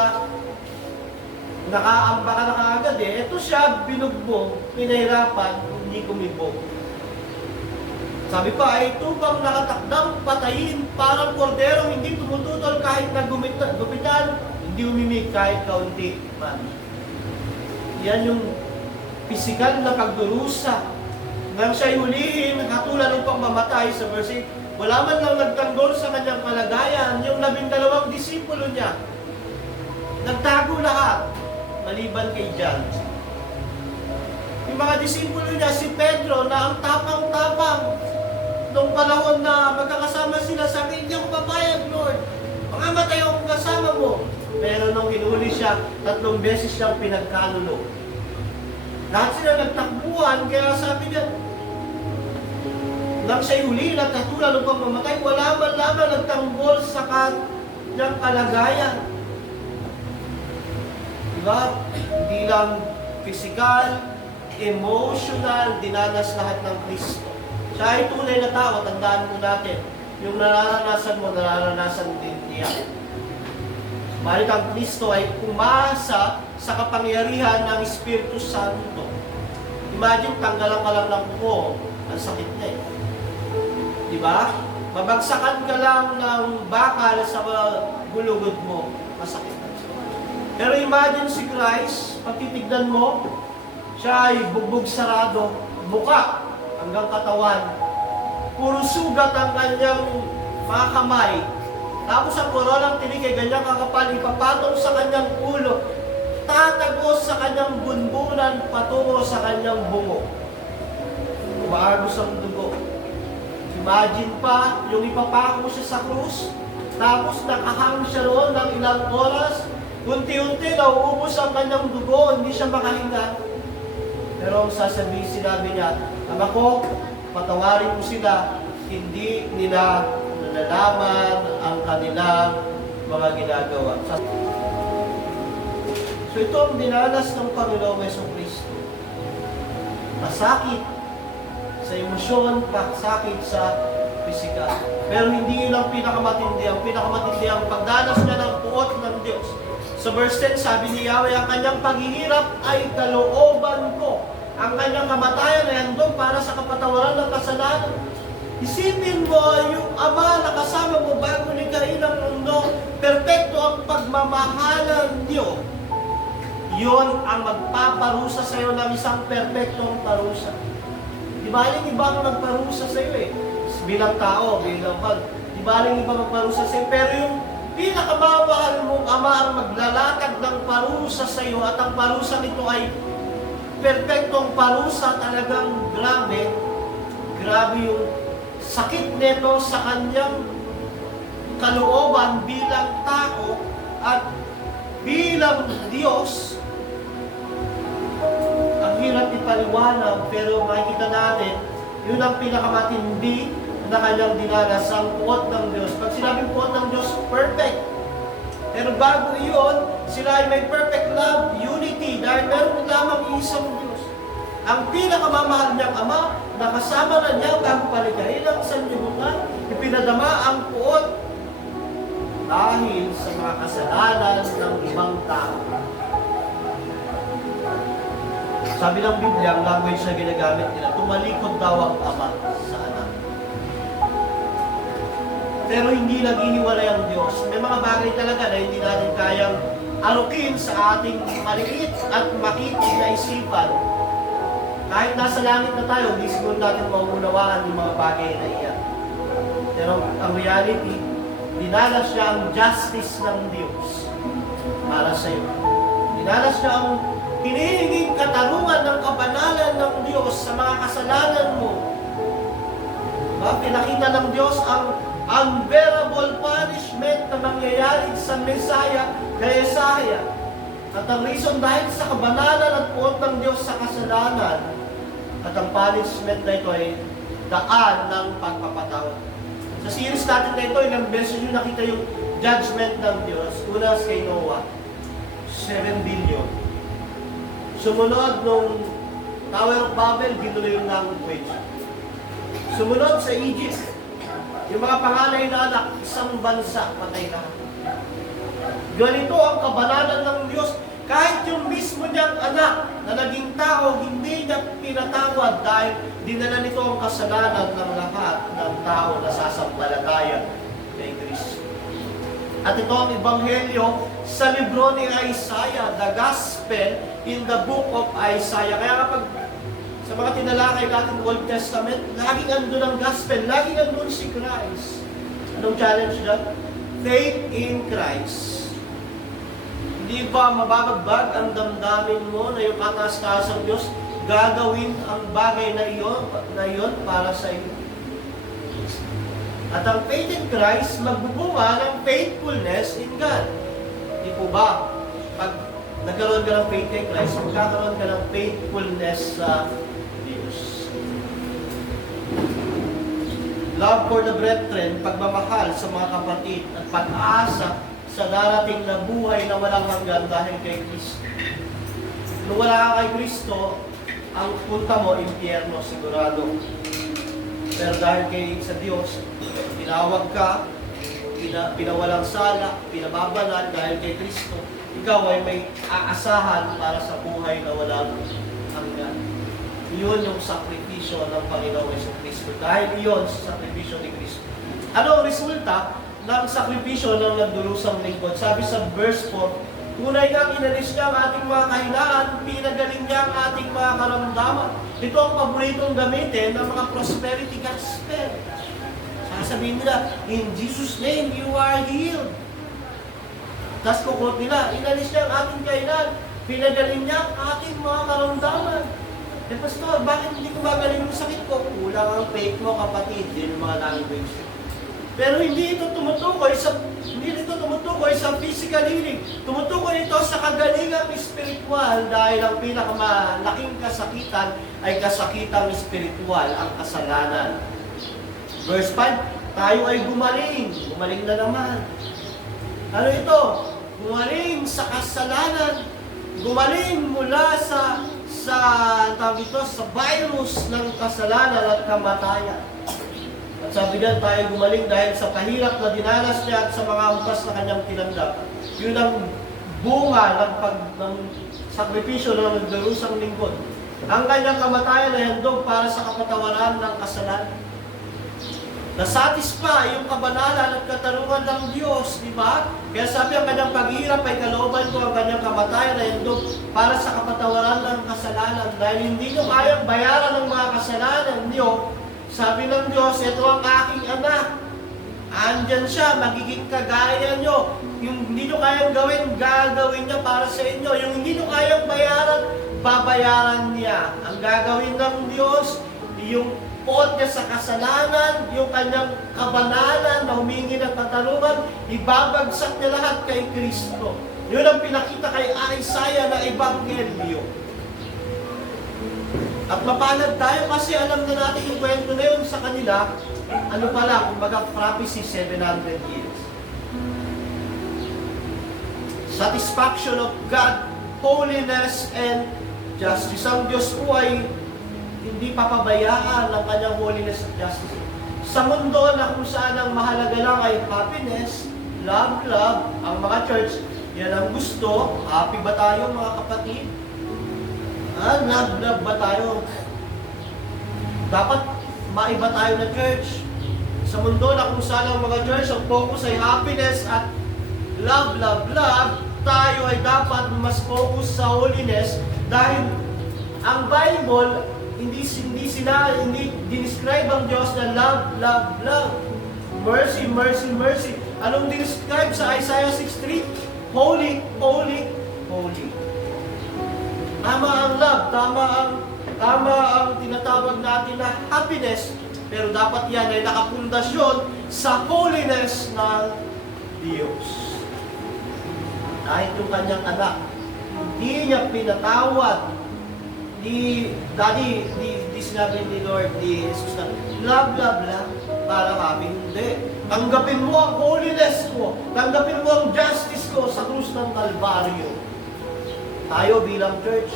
nakaamba ka na kaagad eh. Ito siya, binugbog, pinahirapan, hindi kumibok. Sabi pa, ay ito bang nakatakdang patayin, parang korderong hindi tumututol kahit nagupitan, hindi umimik kahit kaunti man. Yan yung pisikal na pagdurusa. Nang siya'y hulihin, katulad ng pagmamatay sa verse 8, wala man lang nagtanggol sa kanyang kalagayan, yung 12 disipulo niya. Nagtago lahat, maliban kay John. Yung mga disipulo niya, si Pedro, na ang tapang-tapang, nung panahon na magkakasama sila, sabi, hindi ako papayag, Lord. Makamatay ako kasama mo. Pero nung hinuli siya, 3 beses siyang pinagkanulo. Lahat sila nagtakbuhan, kaya sabi niya, nang siya'y huli at katulad ng pagmamatay, wala man lamang nagtanggol sa kanyang kalagayan. Diba? Hindi lang physical, emotional, dinanas lahat ng Kristo. Siya ay tunay na tao, tandaan mo natin. Yung nararanasan mo, nararanasan din niya. Malit ang Kristo ay umasa sa kapangyarihan ng Espiritu Santo. Imagine, tanggalan ka lang ng kuko, ang sakit niya eh. Di ba? Mabagsakan ka lang ng bakal sa gulugod mo, masakit na. Pero imagine si Christ, pag titignan mo, siya ay bugbog sarado, muka hanggang katawan. Puro sugat ang kanyang mga kamay. Tapos ang koronang tinig ay ganyang kakapal, ipapatong sa kanyang ulo, tatagos sa kanyang bunbunan patungo sa kanyang bungo. Umaagos ang dugo. Imagine pa, yung ipapako siya sa krus, tapos nakahang siya roon ng ilang oras, unti-unti nauubos ang kanyang dugo, hindi siya makahinga. Pero ang sasabihin, sinabi niya, Ama ko, patawarin mo sila, hindi nila nalalaman ang kanilang mga ginagawa. So ito ang dinanas ng Panginoong Jesucristo. Masakit sa emosyon, sakit sa pisikal. Pero hindi yun ang pinakamatindi. Ang pinakamatindi ang pagdanas niya ng puot ng Diyos. Sa verse 10, sabi ni Yahweh, ang kanyang paghihirap ay kalooban ko. Ang kanyang kamatayan ay handog para sa kapatawaran ng kasalanan. Isipin mo, yung Ama na kasama mo bago likhain ang mundo, perpekto ang pagmamahalan Diyos. Yun ang magpaparusa sa iyo ng isang perpektong parusa. Di baling iba ang magparusa sa iyo eh. Bilang tao, bilang di baling iba magparusa sa iyo. Pero yung pinakamamahal mong Ama ang maglalatag ng parusa sa iyo at ang parusa nito ay perpektong parusa, talagang grabe. Grabe yung sakit nito sa kanyang kalooban bilang tao at bilang Diyos. Ang hirap ipaliwanag, pero makikita natin, yun ang pinakamatindi na kanyang dinanas, ang puot ng Diyos. Pag sinabing puot ng Diyos, perfect. Pero bago iyon, sila ay may perfect love, unity, dahil meron lamang isang Diyos. Ang pinakamamahal niyang Ama, nakasama na niya bago palighain ang sanlibutan, ipinadama ang puot dahil sa mga kasalanan ng ibang tao. Sabi ng Biblia, ang language na ginagamit nila, tumalikod daw ang Ama sa Anak. Pero hindi naghihiwalay ang Diyos. May mga bagay talaga na hindi natin kayang alukin sa ating maliit at makitig na isipan. Kahit nasa langit na tayo, hindi siguro natin mauunawaan yung mga bagay na iyan. Pero ang reality, dinanas niya ang justice ng Diyos para sa iyo. Dinanas niya ang hinihinging katarungan ng kabanalan ng Diyos sa mga kasalanan mo. Diba? Pinakita ng Diyos ang unbearable punishment na mangyayari sa Messiah kay Isaiah. At ang reason dahil sa kabanalan at puot ng Diyos sa kasalanan, at ang punishment na ito ay daan ng pagpapatawad. Sa series natin na ito, ilang beses nyo nakita yung judgment ng Diyos. Una kay Noah, 7 billion. Sumunod nung Tower of Babel, ginulo yung language. Sumunod sa Egypt, yung mga panganay na anak, isang bansa, patay lahat. Ganito ang kabanalan ng Diyos. Kahit yung mismo niyang anak na naging tao, hindi niya pinatawad dahil dinala nito ang kasalanan ng lahat ng tao na sasampalataya kay Kristo. At ito ang Ebanghelyo sa libro ni Isaiah, the Gospel in the book of Isaiah. Kaya kapag sa mga tinalakay natin Old Testament, laging andun ang Gospel, laging andun si Christ. Anong challenge dyan? Faith in Christ. Hindi ba mababagbag ang damdamin mo na yung kataas-taasang Diyos gagawin ang bagay na iyon para sa iyo? At ang faith in Christ, magbubunga ng faithfulness in God. Hindi po ba? Pag nagkaroon ka ng faith in Christ, magkakaroon ka ng faithfulness sa Diyos. Love for the brethren, pagmamahal sa mga kapatid, at pag-asa sa darating na buhay na walang hanggan dahil kay Kristo. Kung wala ka kay Kristo, ang punta mo, impyerno, sigurado. Pero dahil sa Diyos, tinawag ka, pinawalang sala, pinababanal dahil kay Kristo, ikaw ay may aasahan para sa buhay na walang hanggan. Iyon yung sakripisyo ng Panginoong Jesucristo. Dahil iyon sa sakripisyo ni Kristo. Ano ang resulta ng sakripisyo ng nagdurusang lingkod? Sabi sa verse 4, tunay ngang inalis niya ang ating mga kahinaan, pinagaling niya ang ating mga karamdaman. Ito ang paboritong gamitin ng mga prosperity gospel. Sasabihin nila, in Jesus' name, you are healed. Tapos kukot nila, inalis niya ang ating kahinaan, pinagaling niya ang ating mga karamdaman. Eh, Pastor, bakit hindi ko magaling yung sakit ko? Kulang ang faith mo, kapatid, din mga language. Pero hindi ito tumutukoy sa physical healing. Tumutukoy ito sa kagalingang spiritual dahil ang pinakamalaking kasakitan ay kasakitang spiritual, ang kasalanan. Verse 5, tayo ay gumaling. Gumaling na naman. Ano ito? Gumaling sa kasalanan. Gumaling mula sa virus ng kasalanan at kamatayan. At sabi niya, tayo gumaling dahil sa kahirap na dinanas niya at sa mga hampas na kanyang tinanggap. Yun ang bunga ng sakripisyo ng nagdarusang lingkod. Ang kanyang kamatayan ay handog para sa kapatawaran ng kasalanan. Nasatisfy yung kabanalan at katarungan ng Diyos, di ba? Kaya sabi, ang kanyang paghihirap ay kalooban ko, ang kanyang kamatayan ay handog para sa kapatawaran ng kasalanan. Dahil hindi nyo kayang bayaran ng mga kasalanan nyo, sabi ng Diyos, ito ang aking anak. Andyan siya, magiging kagaya nyo. Yung hindi nyo kayang gawin, gagawin niya para sa inyo. Yung hindi nyo kayang bayaran, babayaran niya. Ang gagawin ng Diyos, yung pot niya sa kasalanan, yung kanyang kabanalan na humingi ng katarungan, ibabagsak niya lahat kay Kristo. Yun ang pinakita kay Isaiah na ebanghelyo. At mapalad tayo kasi alam na natin yung kwento na yun sa kanila, ano pala, kumbaga prophecy 700 years. Satisfaction of God, holiness and justice. Ang Diyos po ay hindi papabayaan ng kanyang holiness at justice. Sa mundo na kung saan ang mahalaga lang ay happiness, love, ang mga church, yan ang gusto. Happy ba tayo mga kapatid? Love ba tayo? Dapat maiba tayo na church. Sa mundo na kung saan ang mga church, ang focus ay happiness at love, tayo ay dapat mas focus sa holiness dahil ang Bible, hindi dinescribe ang Diyos na love. Mercy. Anong dinescribe sa Isaiah 6:3? Holy. Tama ang love, tama ang tinatawag natin na happiness, pero dapat yan ay nakapundasyon sa holiness ng Diyos. Kahit yung kanyang anak, hindi niya pinatawad, di sinabi ni Lord, di Jesus na, love, para kami, hindi. Tanggapin mo ang holiness ko, tanggapin mo ang justice ko sa krus ng Kalbaryo. Tayo bilang church,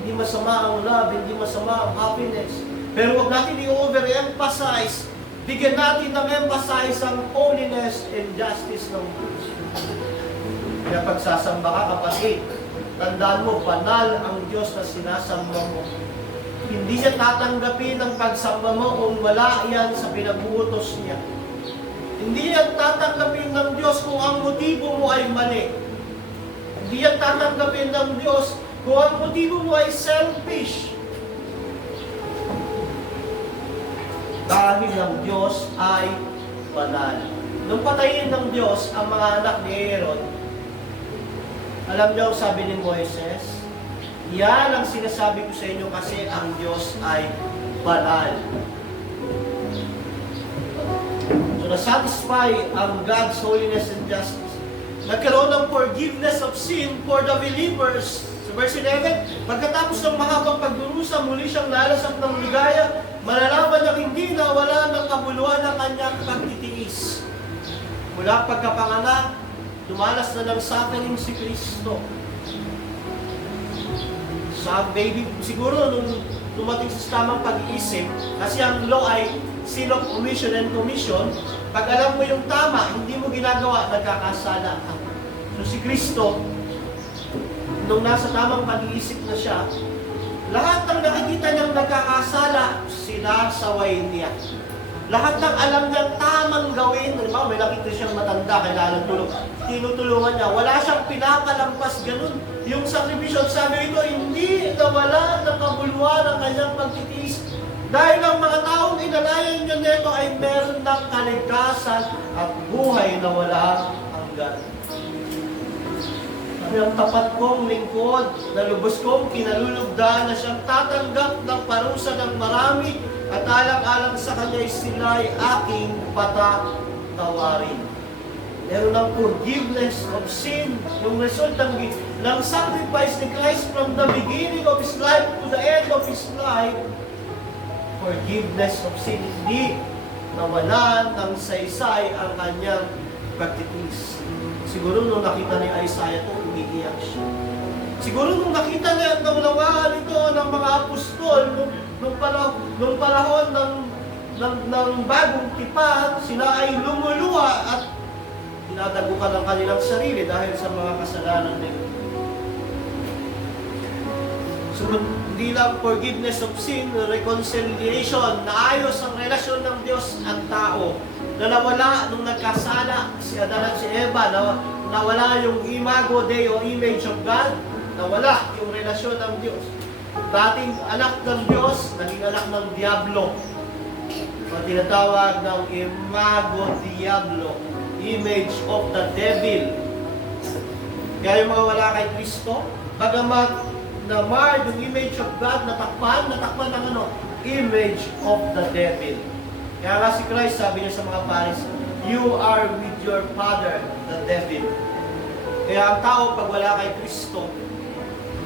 hindi masama ang love, hindi masama ang happiness. Pero huwag natin i-overemphasize, bigyan natin ng emphasize ang holiness and justice ng Diyos. Kaya pagsasamba ka, kapatid, tandaan mo, banal ang Diyos na sinasamba mo. Hindi niya tatanggapin ang pagsamba mo kung wala yan sa pinagutos niya. Hindi niya tatanggapin ng Diyos kung ang motibo mo ay mali. Hindi yan tatanggapin ng Diyos kung ang motibo mo ay selfish. Dahil ang Diyos ay banal. Nung patayin ng Diyos ang mga anak ni Aaron, alam niyo ang sabi ni Moises, yan ang sinasabi ko sa inyo kasi ang Diyos ay banal. So na-satisfy ang God's holiness and justice. Nagkaroon ng forgiveness of sin for the believers. Sa verse 11, pagkatapos ng mahabang pagdurusa, muli siyang lalasap ng ligaya, malalaman niyang hindi na wala ng kabuluhan ng kanyang pagtitiis. Mula pagkapanganak, dumanas na ng suffering si Kristo. Sa baby, siguro nung dumating sa tamang pag-iisip, kasi ang law ay sin of omission and commission, pag alam mo yung tama, hindi mo ginagawa, nagkakasala ka. So si Kristo, nung nasa tamang pag-iisip na siya, Lahat ng nakikita niyang nagkakasala, sinasaway niya. Lahat ng alam niyang tamang gawin, halimbawa may nakita siyang matanda, kailangan tulong, tinutulungan niya. Wala siyang pinapalampas, ganun. Yung sakripisyo, sabi ito, hindi nawala ng kabuluhan ng kanyang pagtitiis. Dahil ang mga taong inalayan niya nito ay meron ng kaligtasan at buhay na walang hanggan. Ang tapat kong lingkod na lubos kong kinalulugdan na siyang tatanggap ng parusa ng marami at alang-alang sa kanya sila'y aking patatawarin. Meron ng forgiveness of sin, yung result ng sacrifice ni Christ from the beginning of His life to the end of His life. Forgiveness of sin, hindi nawalan ng saysay ang kanyang pagtitiis. Siguro nung nakita ni Isaiah ito, umiiyak siya. Siguro nung nakita niya ang naunawaan ito ng mga apostol, nung panahon ng bagong tipan, sila ay lumuluha at tinatagukan ang kanilang sarili dahil sa mga kasalanan nila. So, hindi lang forgiveness of sin, reconciliation, naayos ang relasyon ng Diyos at tao. Na nawala nung nagkasala si Adan at si Eva, nawala yung imago Dei o image of God, nawala yung relasyon ng Diyos. Dating anak ng Diyos, naging anak ng Diablo. O tinatawag ng imago Diablo, image of the devil. Kaya yung mga wala kay Kristo, bagamat na-mar yung image of God, natakpan ng image of the devil. Kaya nga si Christ, sabi niya sa mga paris, you are with your father, the devil. Kaya ang tao, pag wala kay Kristo,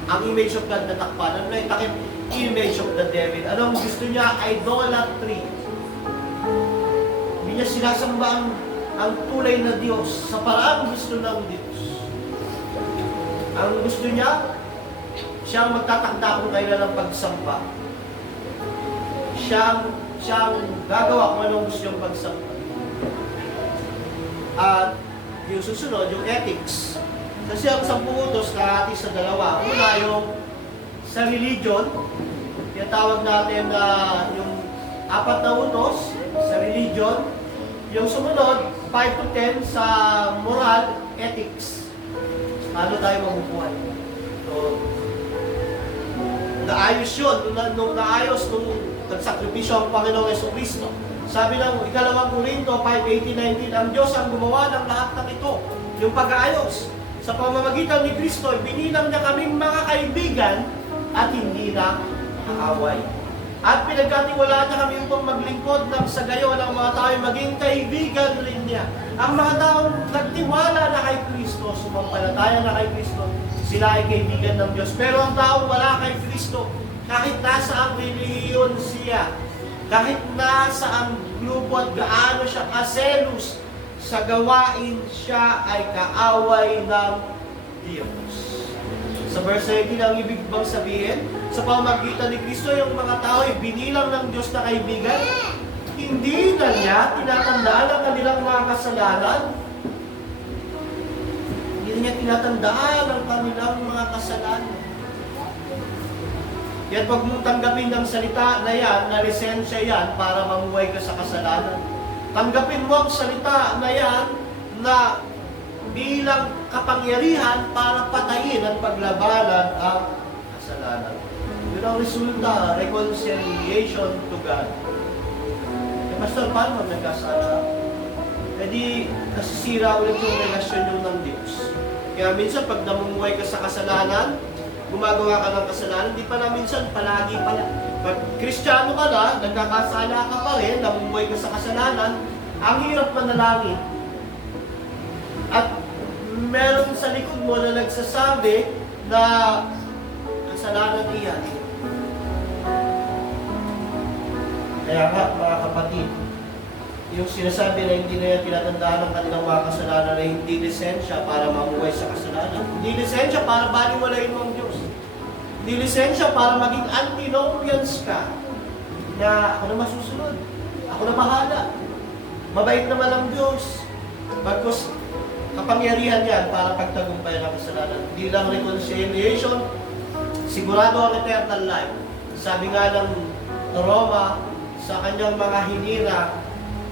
ang image of God natakpan. Ano na yung takip? Image of the devil. Anong gusto niya? Idolatry. Hindi niya sinasamba ang tulay na Diyos sa paraang gusto ng Diyos. Ang gusto niya, siyang magtatakda kung kailan ang pagsamba. Siyang gagawa kung anong gusto niyang pagsamba. At yung susunod, yung ethics. Kasi ang 10 utos kahati sa dalawa. Una, yung sa religion, tinatawag natin na yung 4 na utos sa religion. Yung sumunod, 5 to 10 sa moral, ethics. Paano tayo mabubuhay? So, naayos yun. Nung naayos, nung nagsakripisyo ang Panginoong Jesucristo. Sabi ng 2 Corinto 5:18-19, ang Diyos ang gumawa ng lahat ng ito, yung pag-aayos. Sa pamamagitan ni Kristo, binilang niya kaming mga kaibigan at hindi na kaaway. At pinagkatiwalaan niya kami upang maglingkod ng sa gayon ang mga tao maging kaibigan rin niya. Ang mga taong nagtiwala na kay Kristo, sumampalataya na kay Kristo, sila ay kaibigan ng Diyos. Pero ang taong wala kay Kristo, kahit nasa ang relihiyon siya, kahit nasa ang grupo at gaano siya kaselos sa gawain, siya ay kaaway ng Diyos. Sa verse 19, ang ibig bang sabihin, sa pamamagitan ni Kristo, yung mga tao ay binilang ng Diyos na kaibigan, hindi na niya tinatandaan ang kanilang mga kasalanan. Hindi na niya tinatandaan ang kanilang mga kasalanan. Yan, pag mong tanggapin ng salita na yan, na lisensya yan para mamuhay ka sa kasalanan. Tanggapin mo ang salita na yan na bilang kapangyarihan para patayin at paglabanan ang kasalanan. Yun ang resulta, reconciliation to God. Eh, Pastor, paano nagkasala? Eh di, nasisira ulit yung relasyon yung ng Diyos. Kaya minsan, pag namumuhay ka sa kasalanan, gumagawa ka ng kasalanan, di pala minsan, palagi pala. Pag Kristiyano ka na, nagkakasala ka pa rin, namumuhay ka sa kasalanan, ang hirap manalangin. At meron sa likod mo na nagsasabi na kasalanan iyan. Kaya nga, mga kapatid, yung sinasabi na hindi na yan tinatandaan ng kanilang mga kasalanan na hindi lisensya para mamuhay sa kasalanan. Hindi lisensya para baliwalain mo ang Diyos. Hindi lisensya para maging antinomians ka. Na ako na masusunod. Ako na bahala. Mabait naman ang Diyos. Bagkus kapangyarihan yan para pagtagumpayan ang kasalanan. Hindi lang reconciliation, sigurado ang eternal life. Sabi nga ng Roma, sa kanyang mga hinira,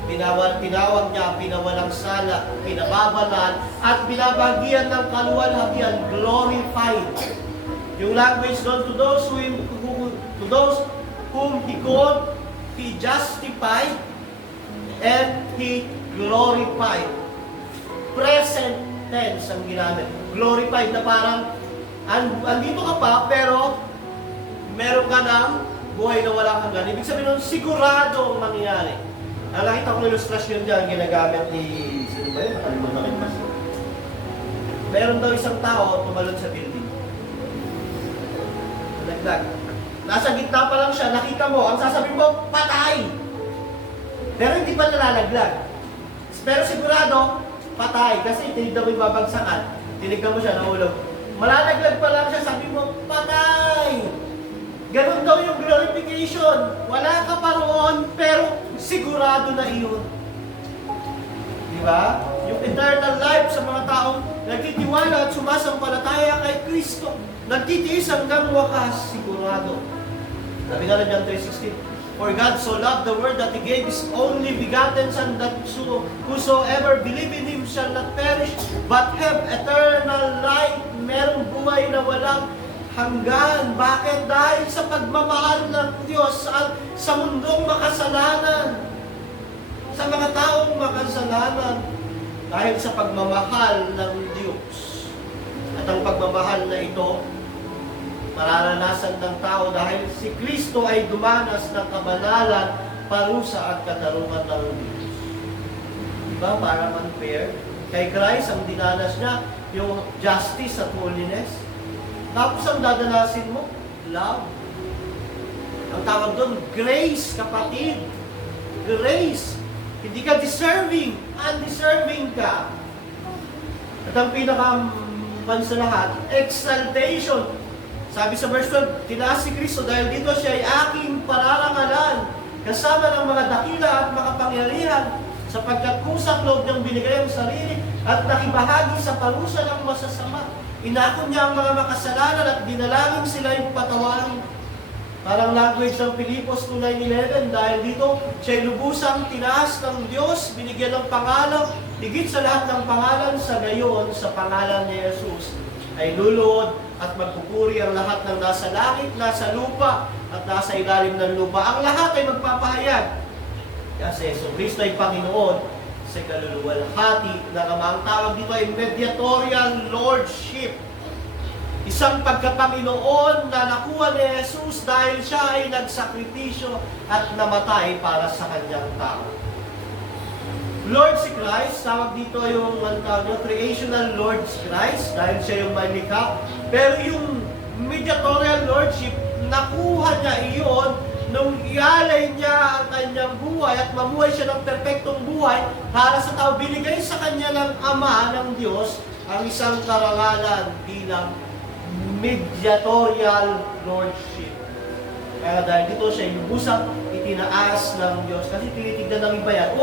tinawag niya pinawalang sala, pinababanal, at binabagyan ng kaluwalhatian, glorified. Yung language doon, to those whom He called, He justified, and He glorified. Present tense ang ginamit. Glorified na parang, andito ka pa, pero meron ka ng buhay na walang hanggan. Ibig sabihin nun, sigurado ang mangyayari. Nakita ko ng ilustrasyon dyan, ginagamit ni, sino ba yun? Nakalimutan ko rin. Meron daw isang tao tumalon sa building. Naglag. Nasa gitna pa lang siya, nakita mo, ang sasabihin mo, patay! Pero hindi pa nalalaglag. Pero sigurado, patay. Kasi tinignan mo yung babagsakan. Tinignan mo siya, nahulog. Malalaglag pa lang siya, sabi mo, patay! Ganon daw yung glorification. Wala ka pa roon, pero sigurado na iyon. Di ba? Yung eternal life sa mga taong nagtitiwala at sumasampalataya kay Kristo. Nagtitiis hanggang wakas, sigurado. Sabi nga na John 3:16, for God so loved the world that He gave His only begotten Son, that whosoever believe in Him shall not perish, but have eternal life. Merong buhay na walang hanggan. Bakit? Dahil sa pagmamahal ng Diyos sa mundong makasalanan. Sa mga taong makasalanan. Dahil sa pagmamahal ng Diyos. At ang pagmamahal na ito, mararanasan ng tao dahil si Kristo ay dumanas ng kabanalan, parusa at katarungan ng Diyos. Diba? Parang unfair. Kay Christ, ang dinanas niya, yung justice at holiness. Tapos ang dadanasin mo, love. Ang tawag doon, grace, kapatid. Grace. Hindi ka deserving. Undeserving ka. At ang pinakaman sa lahat, exaltation. Sabi sa verse 12, tinaas si Kristo dahil dito siya ay aking pararangalan, kasama ng mga dakila at makapangyarihan, sapagkat kusang loob niyang binigay ang sarili at nakibahagi sa parusa ng masasama. Inako niya ang mga makasalanan at dinalangin sila yung patawarin. Parang language ng Pilipos 2:9-11, dahil dito siya'y lubusang tinaas ng Diyos, binigyan ng pangalan, higit sa lahat ng pangalan, sa gayon, sa pangalan ni Jesus, ay luluhod at magpupuri ang lahat ng nasa langit, nasa lupa, at nasa ilalim ng lupa. Ang lahat ay magpapahayag. Kasi Yesu Kristo ay Panginoon, sa kaluluwalhati na ang tawag dito ay mediatorial lordship. Isang pagkapanginoon na nakuha ni Jesus dahil siya ay nagsakripisyo at namatay para sa kanyang tao. Lord si Christ, tawag dito yung creational Lord si Christ dahil siya yung may likha. Pero yung mediatorial lordship, nakuha niya iyon nung ialay niya ang kanyang buhay at mamuhay siya ng perpektong buhay para sa tao. Binigay sa kanya ng Ama ng Diyos ang isang karangalan bilang mediatorial lordship. Kaya dahil dito siya yung busang itinaas ng Diyos. Kasi tinitignan ng iba yan,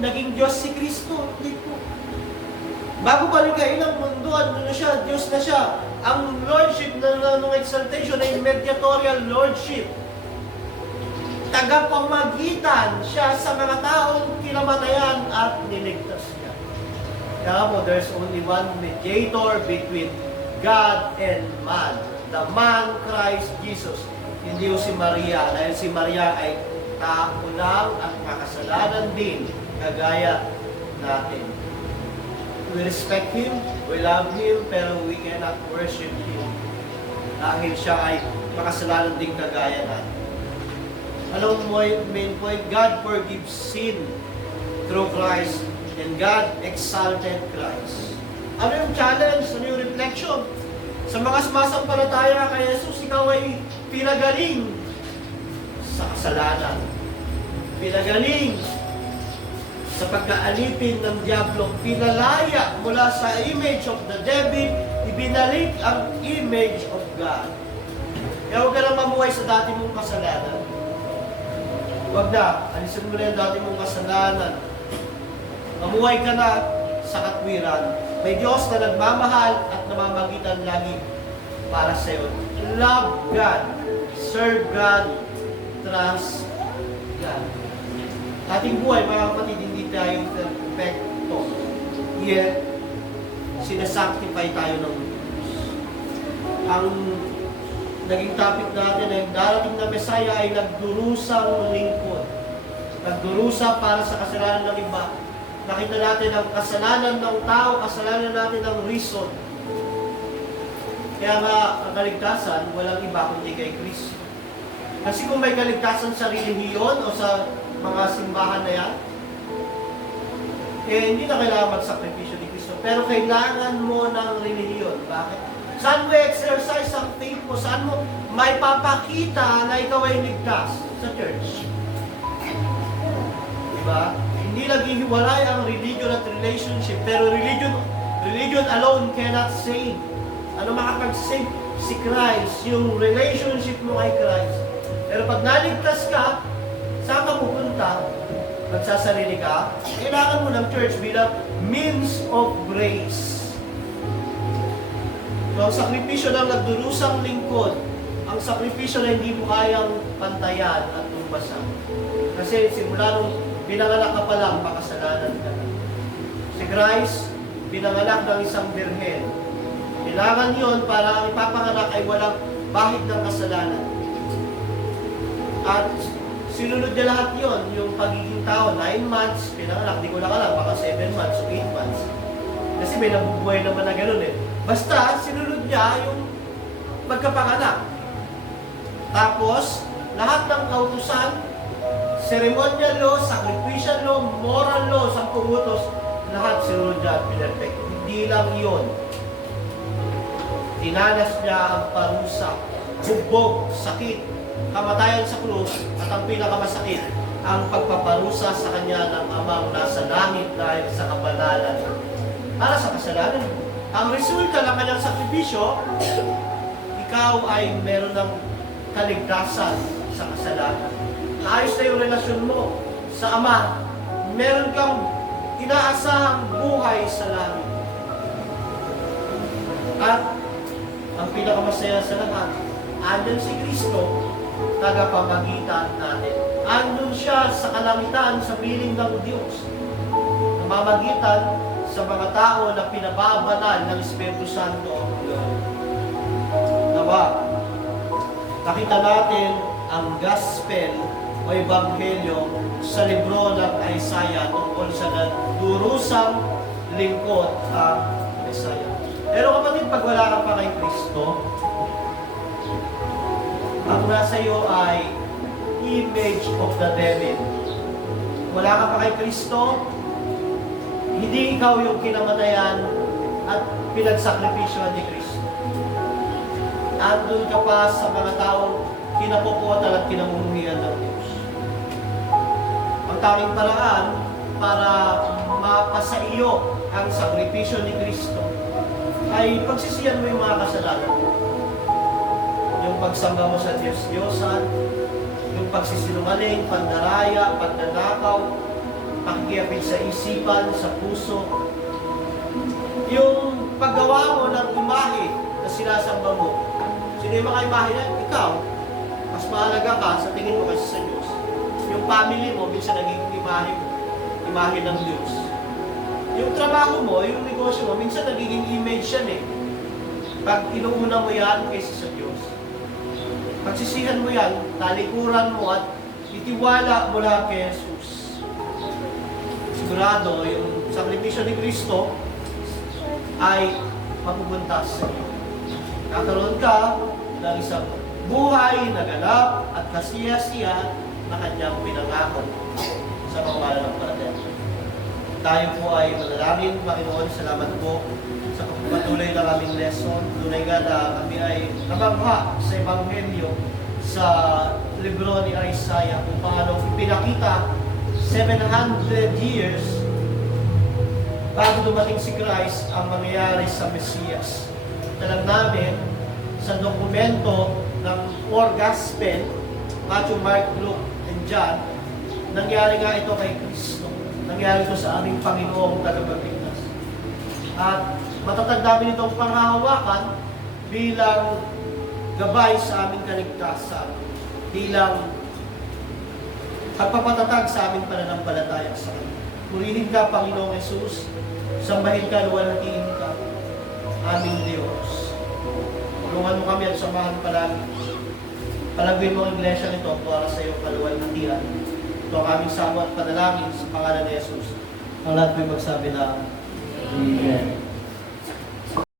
naging Diyos si Kristo. Hindi po. Bago paligay ng mundo, ano na siya? Diyos na siya. Ang lordship ng exaltation ay mediatorial lordship. Tagapamagitan siya sa mga taong kinamatayan at niligtas niya. Kaya po, there's only one mediator between God and man. The man, Christ Jesus. Hindi si Maria. Dahil si Maria ay tao lang at makasalanan din, kagaya natin. We respect Him, we love Him, pero we cannot worship Him. Dahil siya ay makasalanan din kagaya natin. Alam mo, main point, God forgives sin through Christ, and God exalted Christ. Ano yung challenge? Ano yung reflection? Sa mga sumasampalataya kay Jesus, ikaw ay pinagaling sa kasalanan. Pinagaling sa pagkaalipin ng Diablo. Pinalaya mula sa image of the devil, ibinalik ang image of God. Kaya huwag ka lang mamuhay sa dati mong kasalanan. Huwag na. Alisin mo na yung dati mong kasalanan. Mamuhay ka na sa katwiran. May Diyos na nagmamahal at namamagitan lagi para sa iyo. Love God, serve God, trust God. Ating buhay, mga kapatid, hindi tayo perfecto. Yet, sinasanctify tayo ng Diyos. Ang naging topic natin ay darating na Messiah ay nagdurusang lingkod. Nagdurusa para sa kasalanan ng iba. Nakita natin ang kasalanan ng tao, kasalanan natin ng reason. Kaya nga, ang kaligtasan, walang iba kundi kay Kristo. Kasi kung may kaligtasan sa relihiyon o sa mga simbahan na yan, hindi na kailangan magsakripisyo ni Kristo. Pero kailangan mo ng relihiyon. Bakit? Saan mo exercise ang faith mo? Saan mo may papakita na ikaw ay ligtas? Sa church. Diba? Hindi naghihiwalay ang religion at relationship. Pero religion alone cannot save. Ano makapag-save? Si Christ. Yung relationship mo kay Christ. Pero pag naligtas ka, saan ka pupunta? Magsasarili ka? Kailangan mo ng church bilang means of grace. So, ang sakripisyo ng nagdurusang lingkod, ang sakripisyo na hindi mo kayang pantayan at tumbasan. Kasi simula nung pinanganak ka pa lang, makasalanan ka na. Si Christ, pinanganak ng isang birhen. Kailangan yon para ang ipapanganak ay walang bahid ng kasalanan. At sinunod niya lahat yon, yung pagiging tao, 9 months, pinanganak, di ko lang alam, baka 7 months o 8 months. Kasi may nabubuhay naman na gano'n eh. Basta, sinunod niya yung pagkapanganak. Tapos, lahat ng kautusan, ceremonial law, sacrificial law, moral law, 10 utos, lahat sinunod niya at pinperfect. Hindi lang yon. Dinanas niya ang parusa, bugbog, sakit, kamatayan sa krus, at ang pinakamasakit, ang pagpaparusa sa kanya ng Amang nasa langit dahil sa kabanalan para sa kasalanan. Ang resulta ng kanyang sakripisyo, ikaw ay meron ng kaligtasan sa kasalanan. Naayos na yung relasyon mo sa Ama. Meron kang inaasahang buhay sa langit. At ang pinakamasaya sa lahat, andyan si Kristo, tagapamagitan natin. Andun siya sa kalangitan, sa piling ng Diyos. Namamagitan sa mga tao na pinababanal ng Espiritu Santo ang Lord. Nawa, nakita natin ang gospel o ebanghelyo sa libro ng Isaiah tungkol sa nagdurusang lingkod ang Isaiah. Pero kapatid, pag wala ka pa kay Kristo, ang nasa iyo ay image of the devil. Wala ka pa kay Kristo, hindi ikaw yung kinamatayan at pinagsakripisyohan ni Kristo. Andun ka pa sa mga taong kinapuputan at kinamumuhian ng Diyos. Ang tanging paraan para mapasa iyo ang sakripisyo ni Kristo ay pagsisiyan mo yung mga kasalanan. Yung pagsamba mo sa Diyos-Diyosan, yung pagsisinungaling, pandaraya, pagnanakaw, pakikiapit sa isipan, sa puso, yung paggawa mo ng imahe na sinasamba mo. Sino yung mga imahe na? Ikaw. Mas mahalaga ka sa tingin mo kasi sa Diyos. Yung family mo, minsan nagiging imahe mo. Imahe ng Diyos. Yung trabaho mo, yung negosyo mo, minsan nagiging image yan eh. Pag inuuna mo yan kaysa sa Diyos. Pagsisihan mo yan, talikuran mo at itiwala mo lahat kay Jesus. Sigurado, yung sakripisyo ni Kristo ay mapupuntas sa iyo. Kakaroon ka ng isang buhay na ganap at kasiya-siya na kanyang pinangako sa pamamagitan. Tayo po ay manalangin. Panginoon, salamat po sa patuloy na kaming lesson. Tunay nga na kami ay nabangha sa Ebanghelyo sa libro ni Isaiah kung paano ipinakita 700 years bago dumating si Christ ang mangyayari sa Mesiyas. Alam namin sa dokumento ng 4 Gospel, Matthew, Mark, Luke, and John, nangyari nga ito kay Kristo. Nangyari ito sa aming Panginoong tagapagligtas. At matatag namin itong panghahawakan bilang gabay sa aming kaligtasan, bilang pagpapatatag sa aming pananampalataya sa Kanya. Purihin ka, Panginoong Yesus, sambahin ka, luwalhatiin ka, aming Diyos. Tulungan mo kami at samahan palagi. Palaguin mo ang iglesia nito para sa iyong kaluwalhatian. Ito ang aming samot panalangin sa pangalan ni Jesus. Ang lahat po'y magsabi na Amen.